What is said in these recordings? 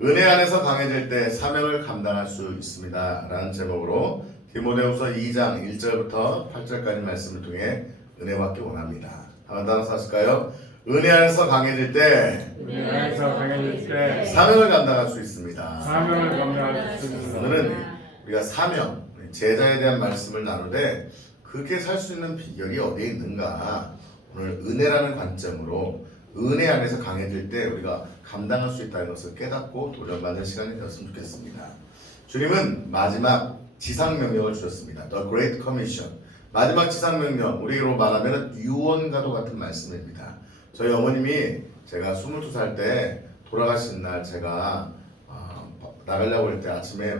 은혜 안에서 강해질 때 사명을 감당할 수 있습니다. 라는 제목으로 디모데후서 2장 1절부터 8절까지 말씀을 통해 은혜 받기 원합니다. 한번 따라서 하실까요? 은혜 안에서 강해질 때 사명을 감당할 수 있습니다. 오늘은 우리가 사명, 제자에 대한 말씀을 나누되 그렇게 살 수 있는 비결이 어디에 있는가? 오늘 은혜라는 관점으로 은혜 안에서 강해질 때 우리가 감당할 수 있다는 것을 깨닫고 도전받는 시간이 되었으면 좋겠습니다. 주님은 마지막 지상명령을 주셨습니다. The Great Commission. 마지막 지상명령, 우리로 말하면 유언과도 같은 말씀입니다. 저희 어머님이 제가 22살 때 돌아가신 날 제가 나가려고 할 때 아침에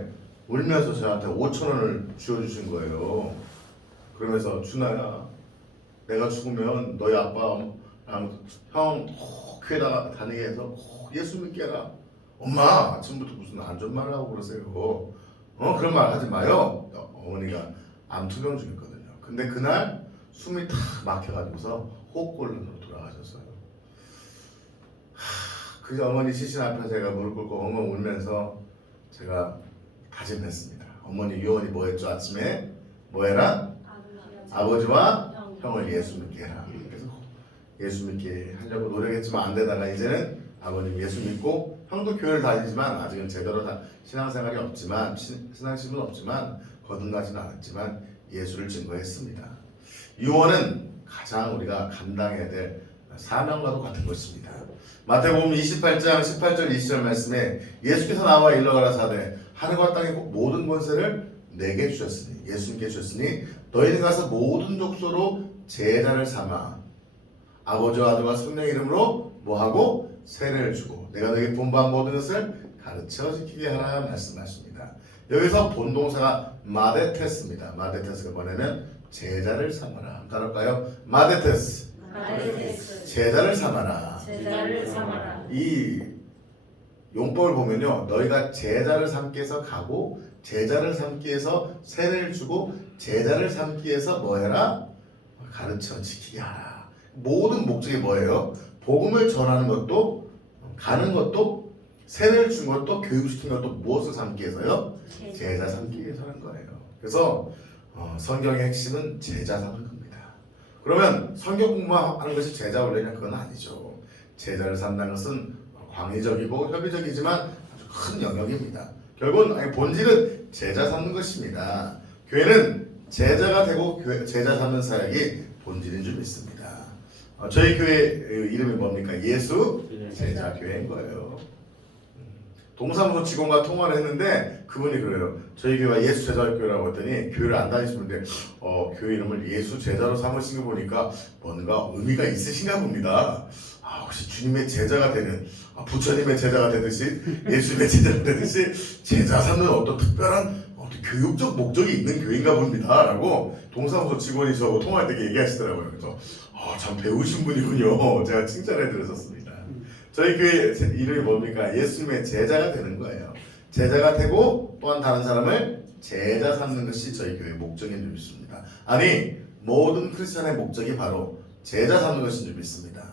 울면서 저한테 5,000원을 쥐어주신 거예요. 그러면서 준아야, 내가 죽으면 너희 아빠 형 교회에다가 다니게 해서 예수 믿게 해라. 엄마 아침부터 무슨 안 좋은 말을 하고 그러세요. 그런 말 하지 마요. 어머니가 암투병 중이거든요. 근데 그날 숨이 탁 막혀가지고서 호흡곤란으로 돌아가셨어요. 그 어머니 시신 앞에 제가 무릎 꿇고 엉엉 울면서 제가 다짐했습니다. 어머니 유언이 뭐였죠? 아침에 뭐 해라? 아버지와 형을 예수 믿게 해라. 그래서 예수 믿게 하려고 노력했지만 안 되다가 이제는 아버님 예수 믿고 형도 교회를 다니지만 아직은 제대로 다 신앙생활이 없지만 신앙심은 없지만 거듭나지는 않았지만 예수를 증거했습니다. 유언은 가장 우리가 감당해야 될 사명과도 같은 것입니다. 마태복음 28장 18절 20절 말씀에 예수께서 나와 일러 가라사대 하늘과 땅의 모든 권세를 내게 주셨으니 예수님께 주셨으니 너희는 가서 모든 족속으로 제자를 삼아 아버지와 아들과 성령의 이름으로 뭐하고 세례를 주고 내가 너에게 분부한 모든 것을 가르쳐 지키게 하라 말씀하십니다. 여기서 본동사가 마데테스입니다. 마데테스가 뭐냐면 제자를 삼아라. 따라할까요? 마데테스. 제자를 삼아라. 이 용법을 보면요, 너희가 제자를 삼기 위해서 가고 제자를 삼기 위해서 세례를 주고 제자를 삼기 위해서 뭐 해라? 가르쳐 지키게 하라. 모든 목적이 뭐예요? 복음을 전하는 것도 가는 것도 세례를 준 것도 교육시킨 것도 무엇을 삼기 위해서요? 제자 삼기 위해서 하는 거예요. 그래서 성경의 핵심은 제자 삼는 겁니다. 그러면 성경 공부하는 것이 제자 훈련이냐? 그건 아니죠. 제자를 삼는 것은 광의적이고 협의적이지만 아주 큰 영역입니다. 결국은 본질은 제자 삼는 것입니다. 교회는 제자가 되고 제자 삼는 사역이 본질인 줄 믿습니다. 저희 교회 이름이 뭡니까? 예수 제자 교회인 거예요. 동사무소 직원과 통화를 했는데 그분이 그래요. 저희 교회가 예수 제자교회라고 했더니 교회를 안 다니시는데 교회 이름을 예수 제자로 삼으신 거 보니까 뭔가 의미가 있으신가 봅니다. 혹시 주님의 제자가 되는 부처님의 제자가 되듯이 예수님의 제자가 되듯이 제자 삼는 어떤 특별한 교육적 목적이 있는 교회인가 봅니다. 라고 동사무소 직원이 저하고 통화할 때 얘기하시더라고요. 그래서 참 배우신 분이군요. 제가 칭찬해 드렸었습니다. 저희 교회 이름이 뭡니까? 예수님의 제자가 되는 거예요. 제자가 되고 또한 다른 사람을 제자 삼는 것이 저희 교회의 목적인 줄 믿습니다. 아니 모든 크리스천의 목적이 바로 제자 삼는 것인 줄 믿습니다.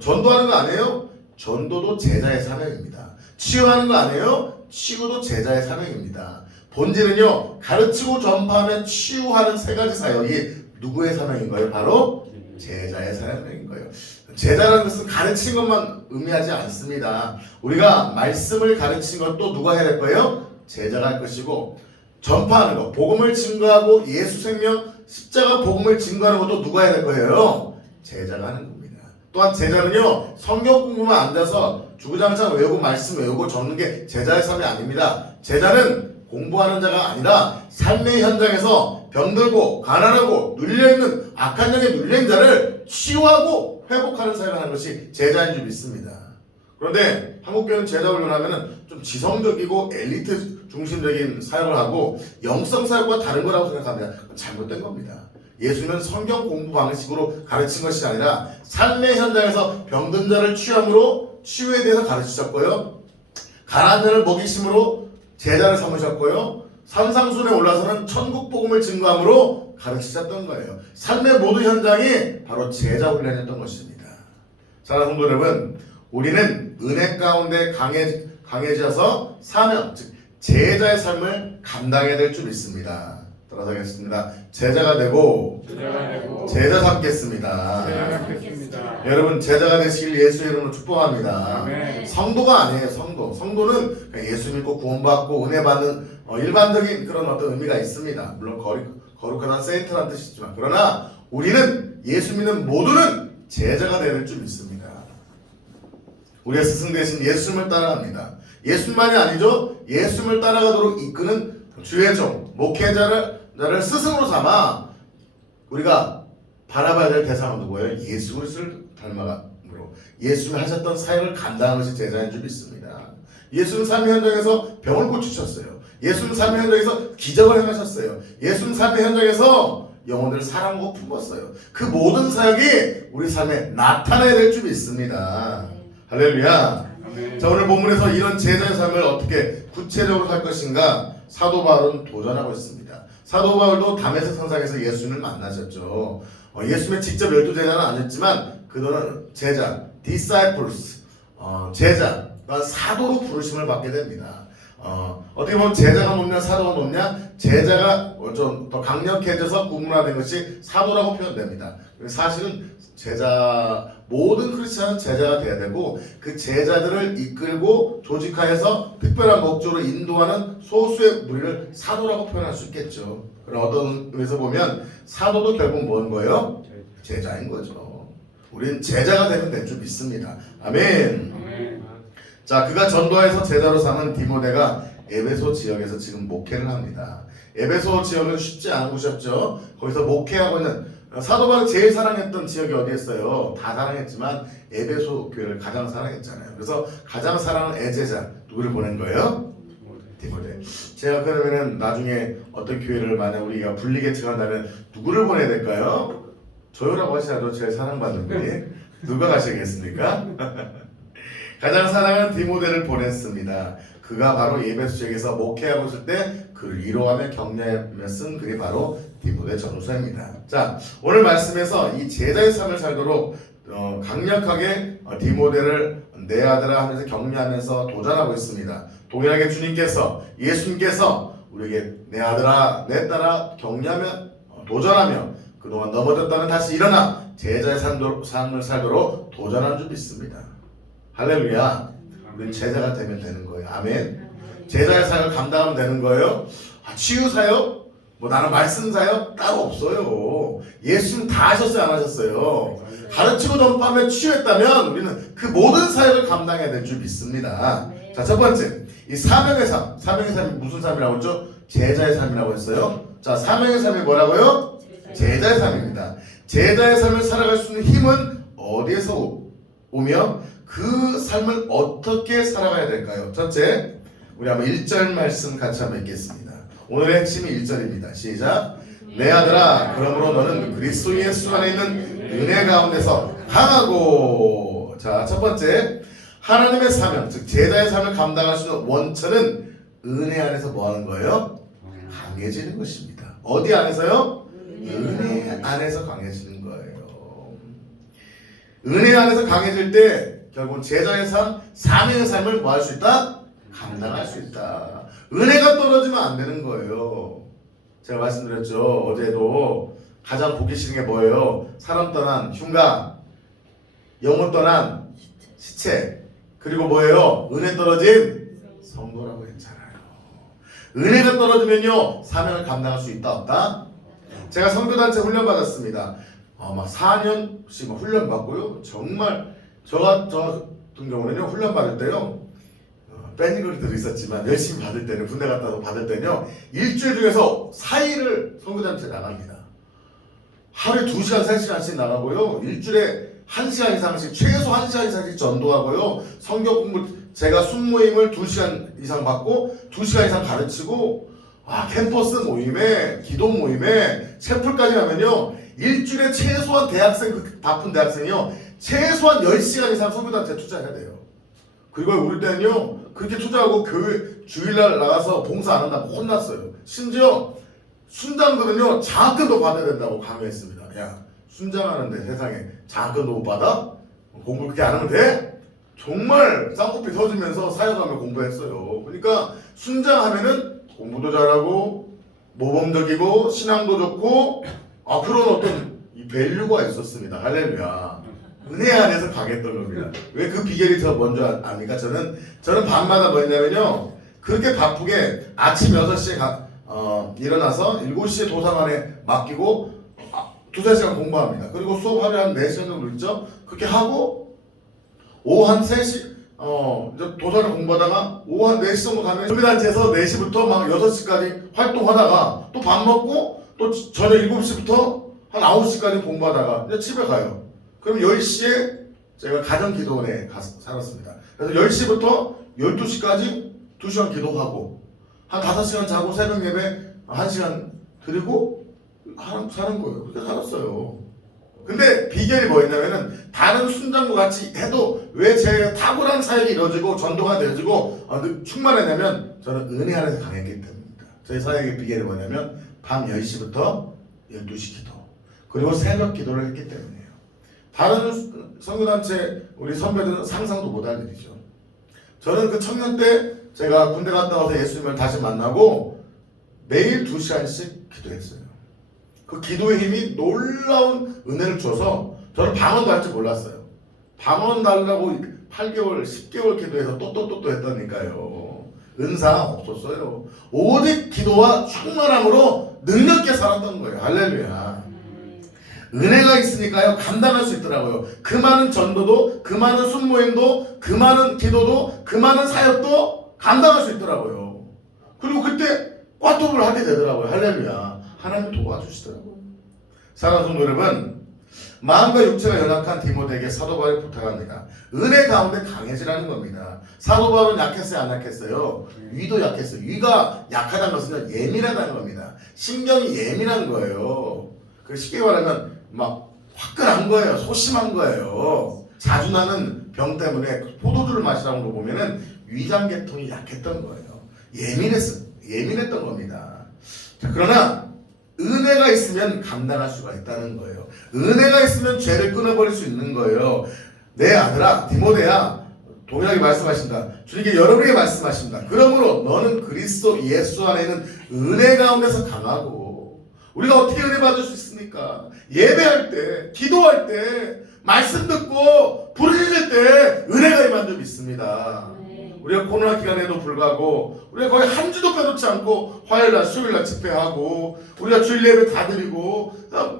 전도하는 거 아니에요? 전도도 제자의 사명입니다. 치유하는 거 아니에요? 치유도 제자의 사명입니다. 본질은요, 가르치고 전파하며 치유하는 세 가지 사역이 누구의 사명인 거예요? 바로 제자의 사명인 거예요. 제자라는 것은 가르치는 것만 의미하지 않습니다. 우리가 말씀을 가르치는 것도 누가 해야 될 거예요? 제자가 할 것이고, 전파하는 것, 복음을 증거하고 예수 생명, 십자가 복음을 증거하는 것도 누가 해야 될 거예요? 제자가 하는 겁니다. 또한 제자는요, 성경 공부만 앉아서 주구장창 외우고 말씀 외우고 적는 게 제자의 삶이 아닙니다. 제자는 공부하는 자가 아니라 삶의 현장에서 병들고 가난하고 눌려있는 악한 영에 눌린 자를 치유하고 회복하는 사역을 하는 것이 제자인 줄 믿습니다. 그런데 한국교회는 제자 훈련하면 좀 지성적이고 엘리트 중심적인 사역을 하고 영성 사역과 다른 거라고 생각합니다. 잘못된 겁니다. 예수는 성경 공부 방식으로 가르친 것이 아니라 삶의 현장에서 병든 자를 치유함으로 치유에 대해서 가르치셨고요. 가난한 자를 먹이심으로 제자를 삼으셨고요. 산상순에 올라서는 천국 복음을 증거함으로 가르치셨던 거예요. 삶의 모든 현장이 바로 제자 훈련이었던 것입니다. 사랑하는 성도 여러분, 우리는 은혜 가운데 강해져서 사명, 즉 제자의 삶을 감당해야 될 줄 믿습니다. 따라서 하겠습니다. 제자가 되고 제자 삼겠습니다. 여러분 제자가 되시길 예수의 이름으로 축복합니다. 성도가 아니에요. 성도는 그냥 예수 믿고 구원받고 은혜 받는 일반적인 그런 어떤 의미가 있습니다. 물론 거룩한 세인트라는 뜻이지만, 그러나 우리는 예수 믿는 모두는 제자가 되어야 될 줄 믿습니다. 우리의 스승 대신 예수님을 따라갑니다. 예수님만이 아니죠. 예수님을 따라가도록 이끄는 주의 종, 목회자를 스승으로 삼아 우리가 바라봐야 될 대상은 누구예요? 예수 그리스도를 닮아감으로 예수님이 하셨던 사역을 감당하는 것이 제자인 줄 믿습니다. 예수님 삶의 현장에서 병을 고치셨어요. 예수님 삶의 현장에서 기적을 행하셨어요. 예수님 삶의 현장에서 영혼들을 사랑하고 품었어요. 그 모든 사역이 우리 삶에 나타나야 될 줄 믿습니다. 할렐루야. 자, 오늘 본문에서 이런 제자의 삶을 어떻게 구체적으로 살 것인가 사도 바울은 도전하고 있습니다. 사도 바울도 다메섹 성상에서 예수님을 만나셨죠. 예수님의 직접 12제자는 아니었지만 그들은 제자, disciples, 제자, 사도로 부르심을 받게 됩니다. 어떻게 보면 제자가 높냐 사도가 높냐, 제자가 좀 더 강력해져서 구문화된 것이 사도라고 표현됩니다. 사실은 모든 크리스천은 제자가 돼야 되고, 그 제자들을 이끌고 조직하여서 특별한 목적으로 인도하는 소수의 무리를 사도라고 표현할 수 있겠죠. 그럼 어떤 의미에서 보면 사도도 결국 뭔 거예요? 제자인 거죠. 우리는 제자가 되면 될 줄 믿습니다. 아멘. 자, 그가 전도하여서 제자로 삼은 디모데가 에베소 지역에서 지금 목회를 합니다. 에베소 지역은 쉽지 않은 곳이었죠. 거기서 목회하고 있는 사도 바울이 제일 사랑했던 지역이 어디였어요? 다 사랑했지만 에베소 교회를 가장 사랑했잖아요. 그래서 가장 사랑하는 애제자 누구를 보낸 거예요? 디모데. 제가 그러면은 나중에 어떤 교회를 만약 우리가 불리게 들어간다면 누구를 보내야 될까요? 저요라고 하시라도 제일 사랑받는 분이 누가 가시겠습니까? 가장 사랑하는 디모데를 보냈습니다. 그가 바로 에베소 지역에서 목회하고 있을 때 그를 위로하며 격려하며 쓴 글이 바로 디모데 전후서입니다. 자, 오늘 말씀에서 이 제자의 삶을 살도록 강력하게 디모데를 내 아들아 하면서 격려하면서 도전하고 있습니다. 동일하게 주님께서, 예수님께서 우리에게 내 아들아 내 딸아 격려하며 도전하며 그동안 넘어졌다면 다시 일어나 제자의 삶을 살도록 도전한 줄 믿습니다. 할렐루야. 우리는 제자가 되면 되는 거예요. 아멘. 제자의 사역을 감당하면 되는 거예요. 치유 사역? 뭐 나는 말씀 사역? 따로 없어요. 예수님 다 하셨어요, 안 하셨어요? 가르치고 전파하며 치유했다면 우리는 그 모든 사역을 감당해야 될 줄 믿습니다. 자, 첫 번째, 이 사명의 삶. 사명의 삶이 무슨 삶이라고 했죠? 제자의 삶이라고 했어요. 자, 사명의 삶이 뭐라고요? 제자의 삶입니다. 제자의 삶을 살아갈 수 있는 힘은 어디에서 오며 그 삶을 어떻게 살아가야 될까요? 첫째, 우리 한번 1절 말씀 같이 한번 읽겠습니다. 오늘의 핵심이 1절입니다. 시작. 내 아들아, 그러므로 너는 그리스도 예수 안에 있는 은혜 가운데서 강하고. 자, 첫 번째, 하나님의 사명, 즉 제자의 삶을 감당할 수 있는 원천은 은혜 안에서 뭐 하는 거예요? 강해지는 것입니다. 어디 안에서요? 은혜 안에서 강해지는 거예요. 은혜 안에서 강해질 때 결국 제자의 삶, 사명의 삶을 뭐 할 수 있다? 감당할 수 있다. 은혜가 떨어지면 안 되는 거예요. 제가 말씀드렸죠. 어제도 가장 보기 싫은 게 뭐예요? 사람 떠난 흉가, 영혼 떠난 시체, 그리고 뭐예요? 은혜 떨어진 성도라고 했잖아요. 은혜가 떨어지면요, 사명을 감당할 수 있다 없다? 제가 선교단체 훈련 받았습니다. 막 4년씩 막 훈련 받고요. 정말 저 같은 경우는요, 훈련 받을 때요, 빼니거리도 있었지만 열심히 받을 때는, 군대 갔다 와서 받을 때는요, 일주일 중에서 4일을 선교단체 나갑니다. 하루에 2시간, 3시간씩 나가고요, 일주일에 1시간 이상씩, 최소 1시간 이상씩 전도하고요, 성경 공부, 제가 순모임을 2시간 이상 받고 2시간 이상 가르치고, 캠퍼스 모임에, 기도 모임에, 채플까지 하면요, 일주일에 최소한 대학생, 바쁜 대학생이요, 최소한 10시간 이상 선교단체 투자해야 돼요. 그리고 우리 때는요, 그렇게 투자하고 교회 주일날 나가서 봉사 안 한다고 혼났어요. 심지어 순장들은요, 장학금도 받아야 된다고 강요했습니다. 야, 순장하는데 세상에 장학금도 못 받아? 공부 그렇게 안 하면 돼? 정말 쌍꺼풀 터지면서 사역하며 공부했어요. 그러니까 순장하면은 공부도 잘하고 모범적이고 신앙도 좋고 그런 어떤 이 밸류가 있었습니다. 할렐루야. 은혜 안에서 강했던 겁니다. 왜 그 비결이 저 먼저 압니까? 저는 밤마다 뭐였냐면요. 그렇게 바쁘게 아침 6시에 일어나서 7시에 도서관에 맡기고 2-3시간 공부합니다. 그리고 수업하면 한 4시간 정도 있죠? 그렇게 하고 오후 한 3시 이제 도서관에 공부하다가 오후 한 4시 정도 가면 소비단체에서 4시부터 막 6시까지 활동하다가 또 밥 먹고 또 저녁 7시부터 한 9시까지 공부하다가 이제 집에 가요. 그럼 10시에 제가 가정기도원에 가서 살았습니다. 그래서 10시부터 12시까지 2시간 기도하고 한 5시간 자고 새벽 예배 1시간 드리고 사는 거예요. 그렇게 살았어요. 근데 비결이 뭐였냐면은 다른 순장과 같이 해도 왜 제 탁월한 사역이 이루어지고 전도가 되어지고 충만했냐면 저는 은혜 안에서 강했기 때문입니다. 저희 사역의 비결이 뭐냐면 밤 10시부터 12시 기도 그리고 새벽 기도를 했기 때문이에요. 다른 선교단체 우리 선배들은 상상도 못할 일이죠. 저는 그 청년 때 제가 군대 갔다 와서 예수님을 다시 만나고 매일 2시간씩 기도했어요. 그 기도의 힘이 놀라운 은혜를 줘서 저는 방언도 할 줄 몰랐어요. 방언 달라고 8개월, 10개월 기도해서 또 했다니까요. 은사 없었어요. 오직 기도와 충만함으로 능력 있게 살았던 거예요. 할렐루야. 은혜가 있으니까요 감당할 수 있더라고요. 그 많은 전도도 그 많은 순모임도 그 많은 기도도 그 많은 사역도 감당할 수 있더라고요. 그리고 그때 꽈톱을 하게 되더라고요. 할렐루야. 하나님 도와주시더라고요. 사랑하는 성도 여러분, 마음과 육체가 연약한 디모데에게 사도 바울이 부탁합니다. 은혜 가운데 강해지라는 겁니다. 사도 바울은 약했어요, 안 약했어요? 위도 약했어요. 위가 약하다는 것은 예민하다는 겁니다. 신경이 예민한 거예요. 그 쉽게 말하면 막 화끈한 거예요. 소심한 거예요. 자주 나는 병 때문에 포도주를 마시라는 거 보면은 위장계통이 약했던 거예요. 예민했던 겁니다. 자, 그러나 은혜가 있으면 감당할 수가 있다는 거예요. 은혜가 있으면 죄를 끊어버릴 수 있는 거예요. 내 아들아 디모데야 동일하게 말씀하신다. 주님께 여러분에게 말씀하십니다. 그러므로 너는 그리스도 예수 안에 있는 은혜 가운데서 강하고 우리가 어떻게 은혜 받을 수 있습니까? 예배할 때, 기도할 때, 말씀 듣고 부르짖을 때 은혜가 임한 점 있습니다. 우리가 코로나 기간에도 불구하고 우리가 거의 한 주도 빼놓지 않고 화요일날 수요일날 집회하고 우리가 주일 예배 다 드리고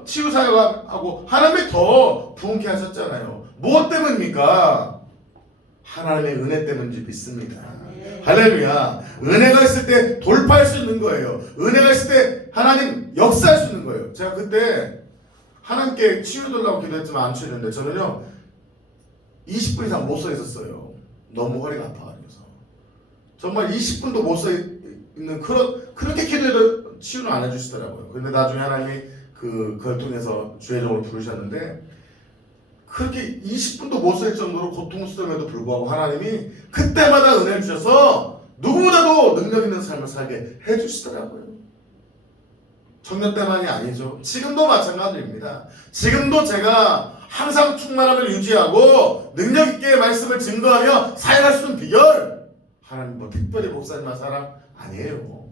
치유사역하고 하나님이 더 부흥케 하셨잖아요. 무엇 때문입니까? 하나님의 은혜 때문인지 믿습니다. 할렐루야. 은혜가 있을 때 돌파할 수 있는 거예요. 은혜가 있을 때 하나님 역사할 수 있는 거예요. 제가 그때 하나님께 치유해달라고 기도했지만 안 치유했는데 저는요 20분 이상 못 서 있었어요. 너무 허리가 아파가지고. 정말 20분도 못 서 있는 그렇게 기도해도 치유는 안 해주시더라고요. 근데 나중에 하나님이 그걸 통해서 주의 종을 부르셨는데 그렇게 20분도 못 서 있을 정도로 고통스러움에도 불구하고 하나님이 그때마다 은혜를 주셔서 누구보다도 능력 있는 삶을 살게 해주시더라고요. 청년 때만이 아니죠. 지금도 마찬가지입니다. 지금도 제가 항상 충만함을 유지하고 능력 있게 말씀을 증거하며 사역할 수 있는 비결 하나님 뭐 특별히 목사님만 사람 아니에요.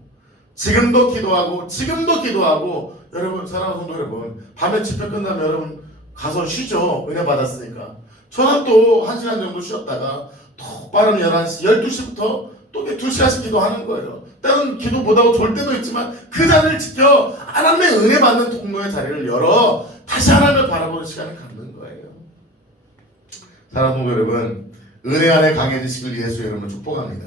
지금도 기도하고 여러분 사랑하는 성도 여러분 밤에 집회 끝나면 여러분 가서 쉬죠. 은혜 받았으니까. 저는 또 1시간 정도 쉬었다가 또 빠른 11시 12시부터 또 2시간씩 기도하는 거예요. 때로는 기도 못하고 졸 때도 있지만 그 자리를 지켜 하나님의 은혜 받는 통로의 자리를 열어 다시 하나님을 바라보는 시간을 갖는 거예요. 사랑하는 성도 여러분 은혜 안에 강해지시길 예수 여러분 축복합니다.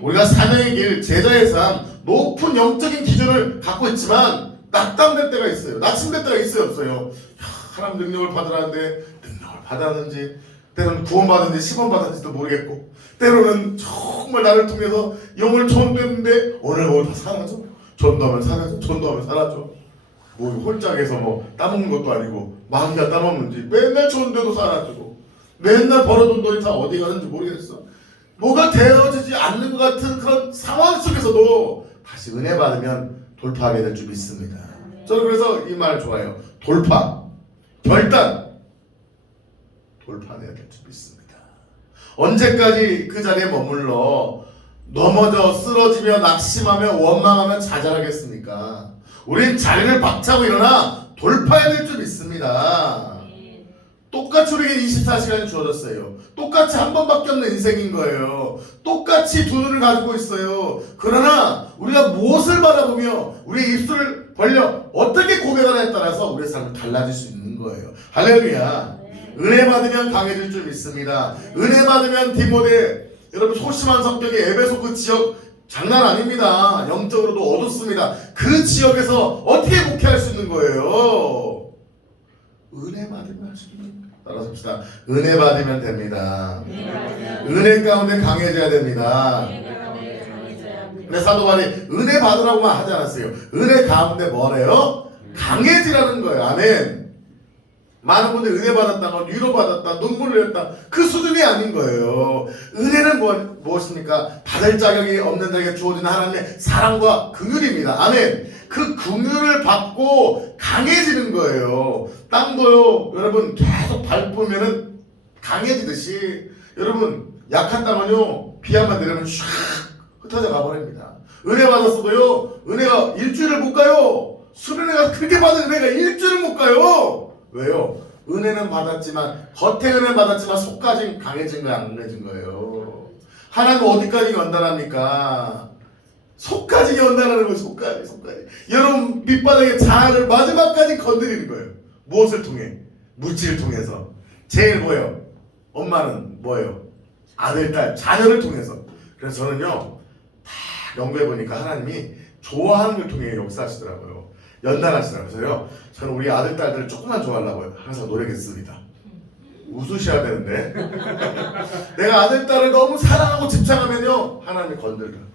우리가 사명의 길, 제자의 삶, 높은 영적인 기준을 갖고 있지만 낙담될 때가 있어요. 낙심될 때가 있어요, 없어요? 하나님 능력을 받으라는데 능력을 받았는지 때로는 구원받았는지 시범받았는지도 모르겠고 때로는 정말 나를 통해서 영을 전도했는데 오늘 뭐 다 사라져. 전도하면 사라져. 뭐 홀짝에서 뭐 따먹는 것도 아니고 마귀가 따먹는지 맨날 전도도 사라지고 맨날 벌어둔 돈이 다 어디 가는지 모르겠어. 뭐가 되어지지 않는 것 같은 그런 상황 속에서도 다시 은혜 받으면 돌파하게 될 줄 믿습니다. 저는 그래서 이 말 좋아해요. 돌파, 결단, 돌파해야 될 줄 믿습니다. 언제까지 그 자리에 머물러 넘어져 쓰러지며 낙심하며 원망하며 좌절하겠습니까? 우린 자리를 박차고 일어나 돌파해야 될 줄 믿습니다. 똑같이 우리에게 24시간이 주어졌어요. 똑같이 한 번밖에 없는 인생인 거예요. 똑같이 두 눈을 가지고 있어요. 그러나 우리가 무엇을 바라보며 우리의 입술을 벌려 어떻게 고백하냐에 따라서 우리의 삶은 달라질 수 있는 거예요. 할렐루야. 은혜 받으면 강해질 줄 믿습니다. 은혜 받으면 디모데, 여러분 소심한 성격의 에베소 그 지역 장난 아닙니다. 영적으로도 어둡습니다. 그 지역에서 어떻게 목회할 수 있는 거예요? 은혜 받으면 할 수 있는 거예요. 따라서 봅시다. 은혜 받으면 됩니다. 은혜 가운데 강해져야 됩니다. 근데 사도 바울이 은혜 받으라고만 하지 않았어요. 은혜 가운데 뭐래요? 강해지라는 거예요. 아멘. 많은 분들이 은혜 받았다, 위로 받았다, 눈물을 흘렸다, 그 수준이 아닌 거예요. 은혜는 무엇입니까? 받을 자격이 없는 자에게 주어진 하나님의 사랑과 긍휼입니다. 아멘. 그 긍휼을 받고 강해지는 거예요. 땅도요, 여러분 계속 밟으면은 강해지듯이, 여러분 약한 땅은요 비한만 내리면 샥 흩어져 가버립니다. 은혜 받았어도요, 은혜가 일주일을 못 가요. 수련회가 그렇게 받은 은혜가 일주일을 못 가요. 왜요? 은혜는 받았지만, 겉에 은혜는 받았지만 속까지 강해진 거야, 안 강해진 거예요. 하나님 어디까지 연단합니까? 속까지 연단하는 거예요. 속까지. 여러분 밑바닥에 자아를 마지막까지 건드리는 거예요. 무엇을 통해? 물질을 통해서. 제일 뭐예요? 엄마는 뭐예요? 아들, 딸, 자녀를 통해서. 그래서 저는요, 다 연구해보니까 하나님이 좋아하는 걸 통해 역사하시더라고요. 연단하시더라고요. 저는 우리 아들, 딸들을 조금만 좋아하려고 항상 노력했습니다. 웃으셔야 되는데. 내가 아들, 딸을 너무 사랑하고 집착하면요, 하나님이 건들어요.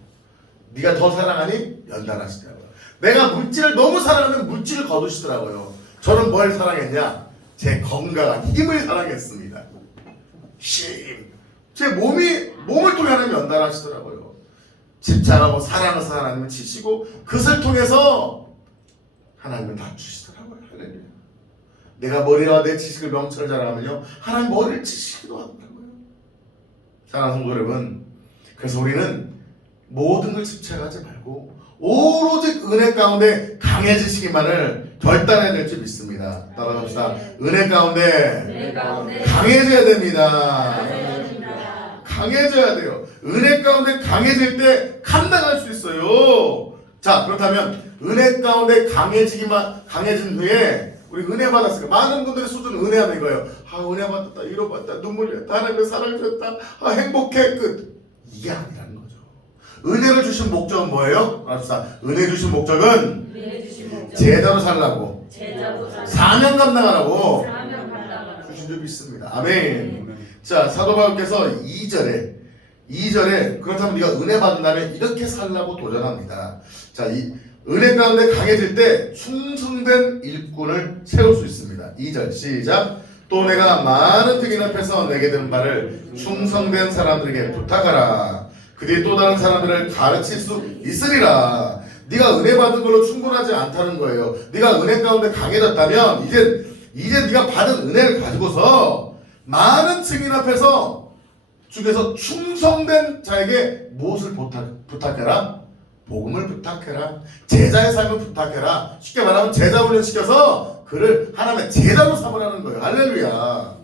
네가 더 사랑하니? 연단하시더라고요. 내가 물질을 너무 사랑하면 물질을 거두시더라고요. 저는 뭘 사랑했냐? 제 건강한 힘을 사랑했습니다. 힘. 제 몸을 통해 하나님이 연단하시더라고요. 집착하고 사랑해서 하나님을 치시고 그것을 통해서 하나님은 낮추시더라고요. 할렐루야. 내가 머리와 내 지식을 명철 자랑하면요, 하나님 머리를 치시기도 하더라고요. 사랑하는 성도 여러분, 그래서 우리는 모든 걸 집착하지 말고 오로지 은혜 가운데 강해지시기만을 결단해야 될 줄 믿습니다. 따라갑시다. 은혜 가운데 강해져야 됩니다. 강해져야 돼요. 은혜 가운데 강해질 때 감당할 수 있어요. 자, 그렇다면 은혜 가운데 강해진 후에 우리 은혜 받았으니까 많은 분들의 수준은 은혜하는 이거예요. 아, 은혜 받았다, 위로 받았다, 눈물 흘렸다, 하나님의 사랑을 줬다, 아, 행복해, 끝. 이게 아니라는 거죠. 은혜를 주신 목적은 뭐예요? 알았습니다. 은혜 주신 목적은 제자로 살라고, 사명 감당하라고 주신 줄 믿습니다. 아멘. 자, 사도 바울께서 2절에 그렇다면 네가 은혜 받는다면 이렇게 살라고 도전합니다. 자, 이 은혜 가운데 강해질 때 충성된 일꾼을 세울 수 있습니다. 2절 시작. 또 내가 많은 등인 앞에서 내게 든 바를 충성된 사람들에게 부탁하라. 그들이 또 다른 사람들을 가르칠 수 있으리라. 네가 은혜 받은 걸로 충분하지 않다는 거예요. 네가 은혜 가운데 강해졌다면 이제 네가 받은 은혜를 가지고서 많은 증인 앞에서 주께서 충성된 자에게 무엇을 부탁해라? 복음을 부탁해라. 제자의 삶을 부탁해라. 쉽게 말하면 제자 훈련 시켜서 그를 하나님의 제자로 삼으라는 거예요. 할렐루야.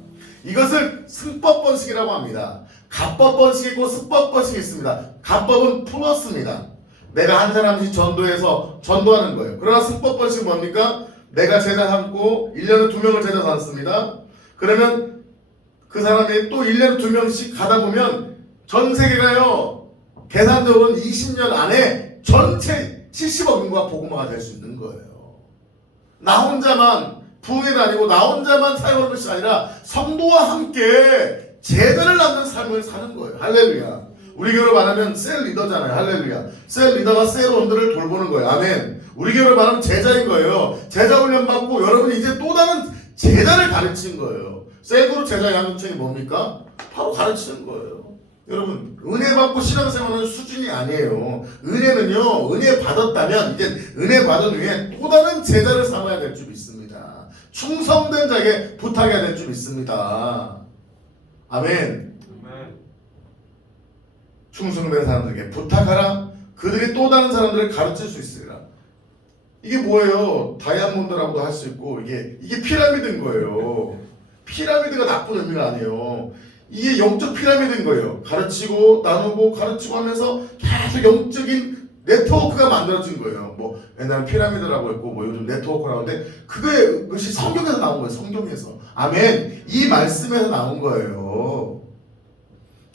이것을 승법 번식이라고 합니다. 갑법 번식이 있고 승법 번식이 있습니다. 갑법은 플러스입니다. 내가 한 사람씩 전도해서 전도하는 거예요. 그러나 승법 번식은 뭡니까? 내가 제자 삼고 1년에 2명을 제자 삼습니다. 그러면 그 사람이 또 1년에 2명씩 가다 보면 전 세계가요, 계산적으로는 20년 안에 전체 70억 인구가 복음화가 될 수 있는 거예요. 나 혼자만 부흥에 다니고 나 혼자만 사역하는 것이 아니라 성도와 함께 제자를 낳는 삶을 사는 거예요. 할렐루야. 우리 교회로 말하면 셀 리더잖아요. 할렐루야. 셀 리더가 셀원들을 돌보는 거예요. 아멘. 우리 교회로 말하면 제자인 거예요. 제자 훈련 받고 여러분이 이제 또 다른 제자를 가르치는 거예요. 셀그룹 제자 양육책이 뭡니까? 바로 가르치는 거예요. 여러분, 은혜 받고 신앙생활하는 수준이 아니에요. 은혜는요, 은혜 받았다면 이제 은혜 받은 후에 또 다른 제자를 삼아야 될 줄 믿습니다. 충성된 자에게 부탁해야 될 줄 믿습니다. 아멘. 충성된 사람들에게 부탁하라. 그들이 또 다른 사람들을 가르칠 수 있으리라. 이게 뭐예요? 다이아몬드라고도 할 수 있고 이게 피라미드인 거예요. 피라미드가 나쁜 의미가 아니에요. 이게 영적 피라미드인 거예요. 가르치고 나누고 가르치고 하면서 계속 영적인 네트워크가 만들어진 거예요. 뭐 옛날에 피라미드라고 했고 뭐 요즘 네트워크라고 하는데 그것이 성경에서 나온 거예요. 성경에서. 아멘. 이 말씀에서 나온 거예요.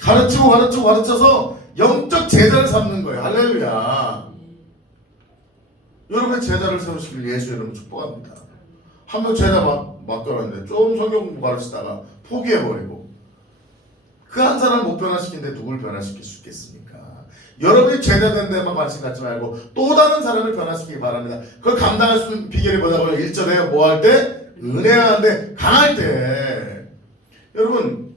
가르치고 가르쳐서 영적 제자를 삼는 거예요. 할렐루야. 여러분의 제자를 세우시길 예수 이름으로 축복합니다. 한 번 제자 맡겨놨는데 좀 성경 공부 가르치다가 포기해버리고 그 한 사람을 못 변화시키는데 누굴 변화시킬 수 있겠습니까? 여러분이 제자된 데만 관심 갖지 말고 또 다른 사람을 변화시키기 바랍니다. 그걸 감당할 수 있는 비결이 뭐냐고요? 1절에 뭐 할 때? 은혜하는데 강할 때. 여러분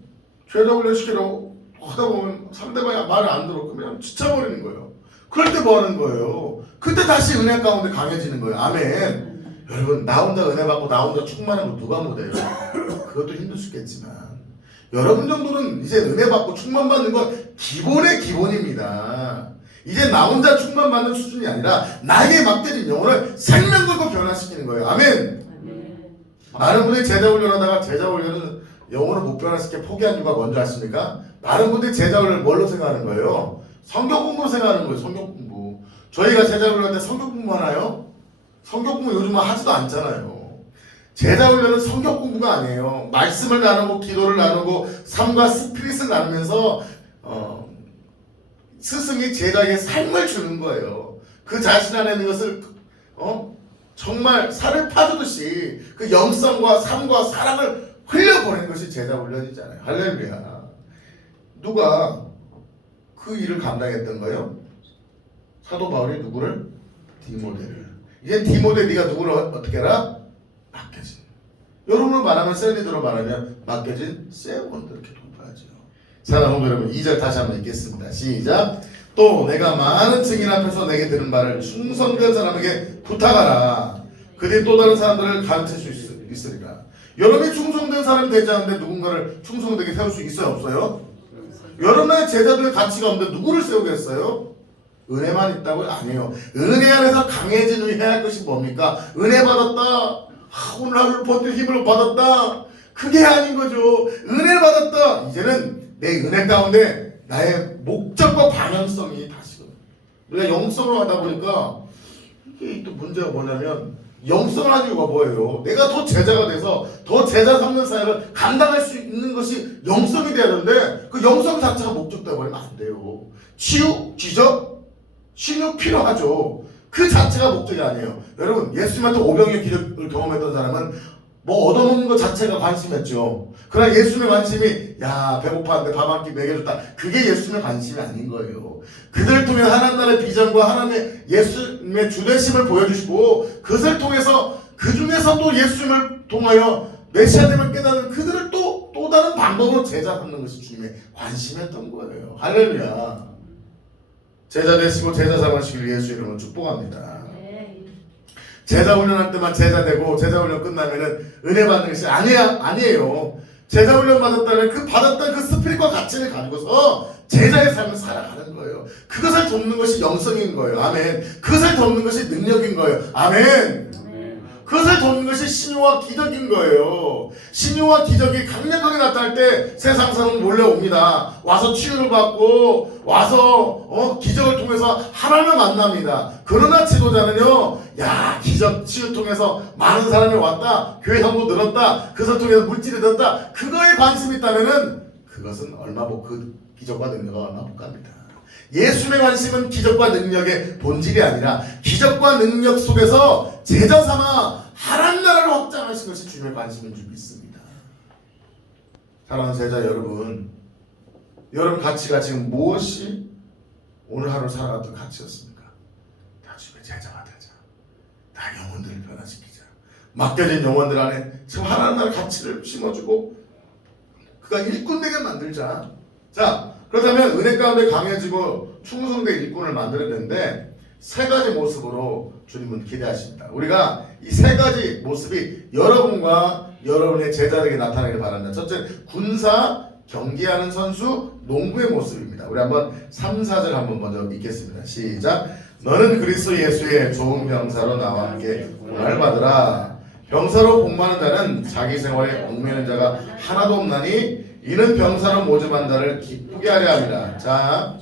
제자 훈련시키러 하다 보면 상대방이 말을 안 들어 그냥 지쳐버리는 거예요. 그럴 때 뭐 하는 거예요? 그때 다시 은혜 가운데 강해지는 거예요. 아멘. 여러분 나 혼자 은혜 받고 나 혼자 충만한 거 누가 못해요? 그것도 힘들 수 있겠지만 여러분 정도는 이제 은혜 받고 충만 받는 건 기본의 기본입니다. 이제 나 혼자 충만 받는 수준이 아니라 나에게 맡겨진 영혼을 생명 걸고 변화시키는 거예요. 아멘. 많은 분들이 제자 훈련하다가 제자 훈련은 영혼을 못 변화시켜 포기한 이유가 뭔지 아십니까? 많은 분들이 제자 훈련을 뭘로 생각하는 거예요? 성경 공부로 생각하는 거예요. 성경 공부. 저희가 제자 훈련할 때 성경 공부 하나요? 성경 공부 요즘은 하지도 않잖아요. 제자 훈련은 성경 공부가 아니에요. 말씀을 나누고 기도를 나누고 삶과 스피릿을 나누면서 스승이 제자에게 삶을 주는 거예요. 그 자신 안에 있는 것을 정말 살을 파주듯이 그 영성과 삶과 사랑을 흘려보내는 것이 제자 훈련이잖아요. 할렐루야. 누가 그 일을 감당했던 거예요? 사도 바울이 누구를? 디모데를. 이제 디모데 네가 누구를 어떻게 해라? 맡겨진. 여러분을 말하면 셀리드로 말하면 맡겨진 세원들 이렇게 돌봐야죠. 사랑하는 여러분 2절 다시 한번 읽겠습니다. 시작. 또 내가 많은 증인 앞에서 내게 들은 바를 충성된 사람에게 부탁하라. 그들이 또 다른 사람들을 가르칠 수 있으리라. 여러분이 충성된 사람이 되지 않는데 누군가를 충성되게 세울 수 있어요? 없어요? 여러분의 제자들의 가치가 없는데 누구를 세우겠어요? 은혜만 있다고? 아니에요. 은혜 안에서 강해진 후에 해야 할 것이 뭡니까? 은혜 받았다. 오늘 하루를 버틸 힘을 받았다. 그게 아닌 거죠. 은혜를 받았다. 이제는 내 은혜 가운데 나의 목적과 방향성이 다시 우리가 영성으로 하다 보니까 이게 또 문제가 뭐냐면 영성을 하는 이유가 뭐예요? 내가 더 제자가 돼서 더 제자 삼는 사역을 감당할 수 있는 것이 영성이 돼야 되는데 그 영성 자체가 목적 되어버리면 안 돼요. 치유, 기적, 신유 필요하죠. 그 자체가 목적이 아니에요. 여러분 예수님한테 오병이어 기적을 경험했던 사람은 뭐 얻어먹는 것 자체가 관심이었죠. 그러나 예수님의 관심이 야 배고팠는데 밥 한 끼 먹여줬다. 그게 예수님의 관심이 아닌 거예요. 그들을 통해 하나님 나라의 비전과 하나님의 예수님의 주되심을 보여주시고 그것을 통해서 그 중에서 또 예수님을 통하여 메시아됨을 깨닫는 그들을 또 다른 방법으로 제자 삼는 것이 주님의 관심이었던 거예요. 할렐루야. 제자 되시고 제자 삼으시길 예수 이름으로 축복합니다. 제자 훈련할 때만 제자 되고 제자 훈련 끝나면은 은혜 받는 것이 아니에요. 제자 훈련 받았다면 그 받았던 그 스피릿과 가치를 가지고서 제자의 삶을 살아가는 거예요. 그것을 돕는 것이 영성인 거예요. 아멘. 그것을 돕는 것이 능력인 거예요. 아멘. 그것을 돕는 것이 신유와 기적인 거예요. 신유와 기적이 강력하게 나타날 때 세상 사람은 몰려옵니다. 와서 치유를 받고 와서 기적을 통해서 하나님을 만납니다. 그러나 지도자는요, 야 기적 치유 통해서 많은 사람이 왔다, 교회 성도 늘었다, 그것을 통해서 물질이 늘었다. 그거에 관심이 있다면은 그것은 그 기적과 능력과 얼마 못 갑니다. 예수님의 관심은 기적과 능력의 본질이 아니라 기적과 능력 속에서 제자 삼아 하나님 나라를 확장하신 것이 주님의 관심인 줄 믿습니다. 사랑하는 제자 여러분, 여러분 가치가 지금 무엇이 오늘 하루 살아갔던 가치였습니까? 다 주님의 제자가 되자. 다 영혼들을 변화시키자. 맡겨진 영혼들 안에 지금 하나님 나라의 가치를 심어주고 그가 일꾼 되게 만들자. 자, 그렇다면 은혜 가운데 강해지고 충성된 일꾼을 만들어내는데 세 가지 모습으로 주님은 기대하십니다. 우리가 이 세 가지 모습이 여러분과 여러분의 제자들에게 나타나길 바랍니다. 첫째, 군사, 경기하는 선수, 농부의 모습입니다. 우리 한번 3, 4절 한번 먼저 읽겠습니다. 시작. 너는 그리스도 예수의 좋은 병사로 나와 함께 고난을 받으라. 병사로 복무하는 자는 자기 생활에 얽매이는 자가 하나도 없나니 이는 병사로 모집한 자를 기쁘게 하려 함이라. 자,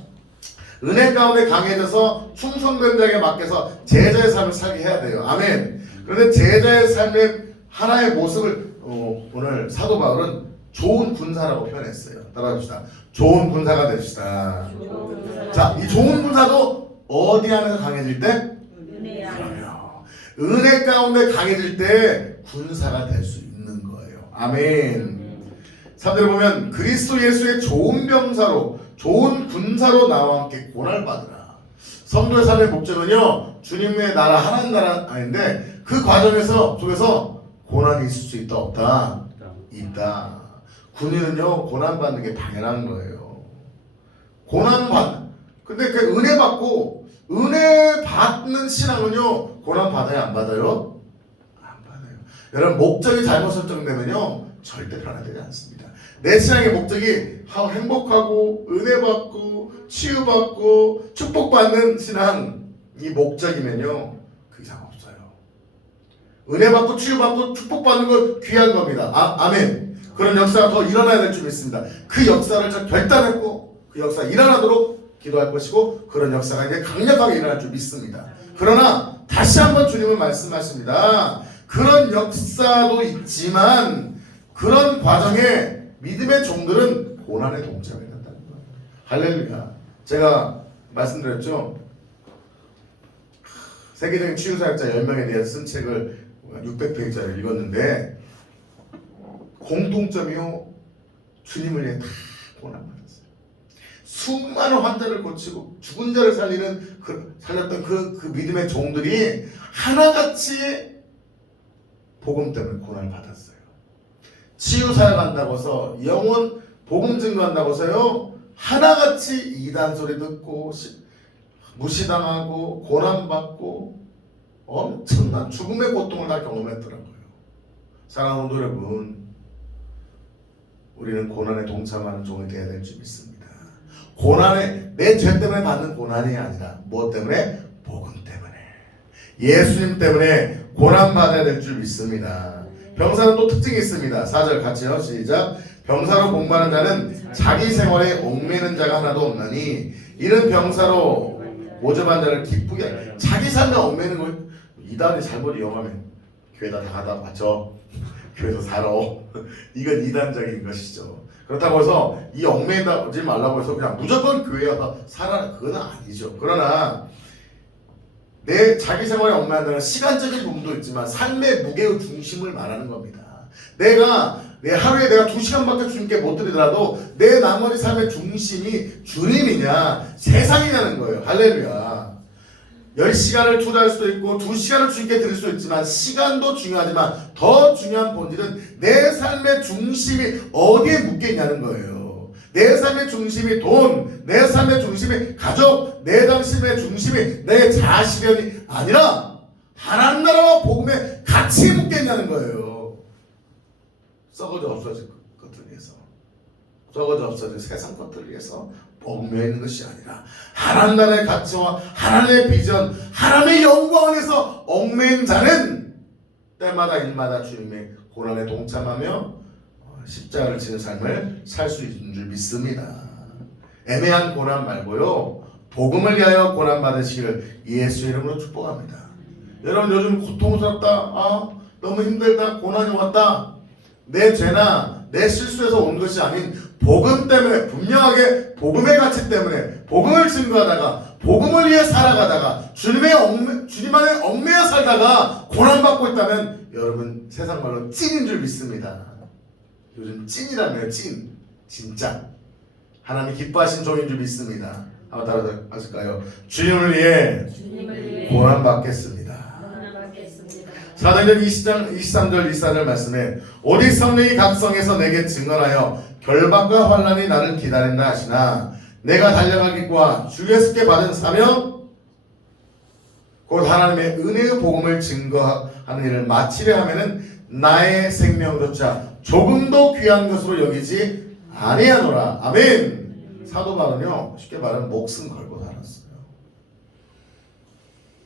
은혜 가운데 강해져서 충성된 자에게 맡겨서 제자의 삶을 살게 해야 돼요. 아멘. 그런데 제자의 삶의 하나의 모습을 오늘 사도 바울은 좋은 군사라고 표현했어요. 따라합시다. 좋은 군사가 됩시다. 자, 이 좋은 군사도 어디 안에서 강해질 때? 그럼요. 은혜 가운데 강해질 때 군사가 될 수 있는 거예요. 아멘. 3절에 보면 그리스도 예수의 좋은 병사로 좋은 군사로 나와 함께 고난을 받으라. 성도의 삶의 목적은요, 주님의 나라 하나님 나라 아닌데 그 과정에서 속에서 고난이 있을 수 있다 없다? 있다. 군인은요 고난 받는 게 당연한 거예요. 고난 근데 그 은혜 받고 은혜 받는 신앙은요 고난 받아요 안 받아요? 안 받아요. 여러분 목적이 잘못 설정되면요 절대 변화되지 않습니다. 내 신앙의 목적이 행복하고 은혜 받고 치유받고 축복받는 신앙이 목적이면요 그 이상 없어요. 은혜 받고 치유받고 축복받는 건 귀한 겁니다. 아멘. 그런 역사가 더 일어나야 될 줄 믿습니다. 그 역사를 저 결단했고 그 역사가 일어나도록 기도할 것이고 그런 역사가 이제 강력하게 일어날 줄 믿습니다. 그러나 다시 한번 주님은 말씀하십니다. 그런 역사도 있지만 그런 과정에 믿음의 종들은 고난에 동참해야 된다는 거예요. 할렐루야. 제가 말씀드렸죠. 세계적인 치유사역자 10명에 대해서 쓴 책을 600페이지를 읽었는데 공통점이요 주님을 위해 다 고난받았어요. 수많은 환자를 고치고 죽은 자를 살렸던 그 믿음의 종들이 하나같이 복음 때문에 고난을 받았어요. 치유사역 한다고 해서 영혼 복음 증거한다고 해서요 하나같이 이단 소리 듣고 무시당하고 고난받고 엄청난 죽음의 고통을 다 경험했더라고요. 사랑하는 성도 여러분, 우리는 고난에 동참하는 종이 되어야 될 줄 믿습니다. 고난에 내 죄 때문에 받는 고난이 아니라 무엇 때문에? 복음 때문에, 예수님 때문에 고난받아야 될 줄 믿습니다. 병사는 또 특징이 있습니다. 4절 같이요. 시작. 병사로 복무하는 자는 자기 생활에 얽매이는 자가 하나도 없나니 이는 병사로 모집한 자를 기쁘게 자기 삶에 얽매이는 거 이단이 잘못 이용하면 교회다 다 가다 맞죠? 교회에서 살아. 이건 이단적인 것이죠. 그렇다고 해서 이 얽매이지 말라고 해서 그냥 무조건 교회에 와서 살아 그건 아니죠. 그러나 내 자기 생활에 얽매인다는 시간적인 부분도 있지만 삶의 무게의 중심을 말하는 겁니다. 내 하루에 내가 2시간밖에 주님께 못 드리더라도 내 나머지 삶의 중심이 주님이냐 세상이냐는 거예요. 할렐루야. 10시간을 투자할 수도 있고 2시간을 주님께 드릴 수도 있지만 시간도 중요하지만 더 중요한 본질은 내 삶의 중심이 어디에 묶여있냐는 거예요. 내 삶의 중심이 돈, 내 삶의 중심이 가족, 내 삶의 중심이 내 자아실현이 아니라 하나님 나라와 복음에 같이 묶여있냐는 거예요. 썩어져 없어질 것들 위해서, 썩어져 없어질 세상 것들 위해서 얽매이는 것이 아니라 하나님 나라의 가치와 하나님의 비전, 하나님의 영광을 위해서 얽매인 자는 때마다 일마다 주님의 고난에 동참하며 십자가를 지는 삶을 살 수 있는 줄 믿습니다. 애매한 고난 말고요 복음을 위하여 고난 받으시기를 예수 이름으로 축복합니다. 여러분 요즘 고통스럽다, 너무 힘들다, 고난이 왔다. 내 죄나 내 실수에서 온 것이 아닌 복음 때문에, 분명하게 복음의 가치 때문에 복음을 증거하다가 복음을 위해 살아가다가 주님 안에 얽매여 살다가 고난받고 있다면 여러분 세상 말로 찐인 줄 믿습니다. 요즘 찐이라며요. 찐. 진짜 하나님 기뻐하신 종인 줄 믿습니다. 한번 따라 하실까요? 주님을 위해 고난받겠습니다. 사도행전 20장 23절 24절 말씀에 오직 성령이 각 성에서 내게 증언하여 결박과 환난이 나를 기다린다 하시나 내가 달려가기과 주 예수께 받은 사명 곧 하나님의 은혜의 복음을 증거하는 일을 마치려 하면은 나의 생명조차 조금도 귀한 것으로 여기지 아니하노라. 아멘. 사도 바울은요 쉽게 말하면 목숨 걸고 살았어요.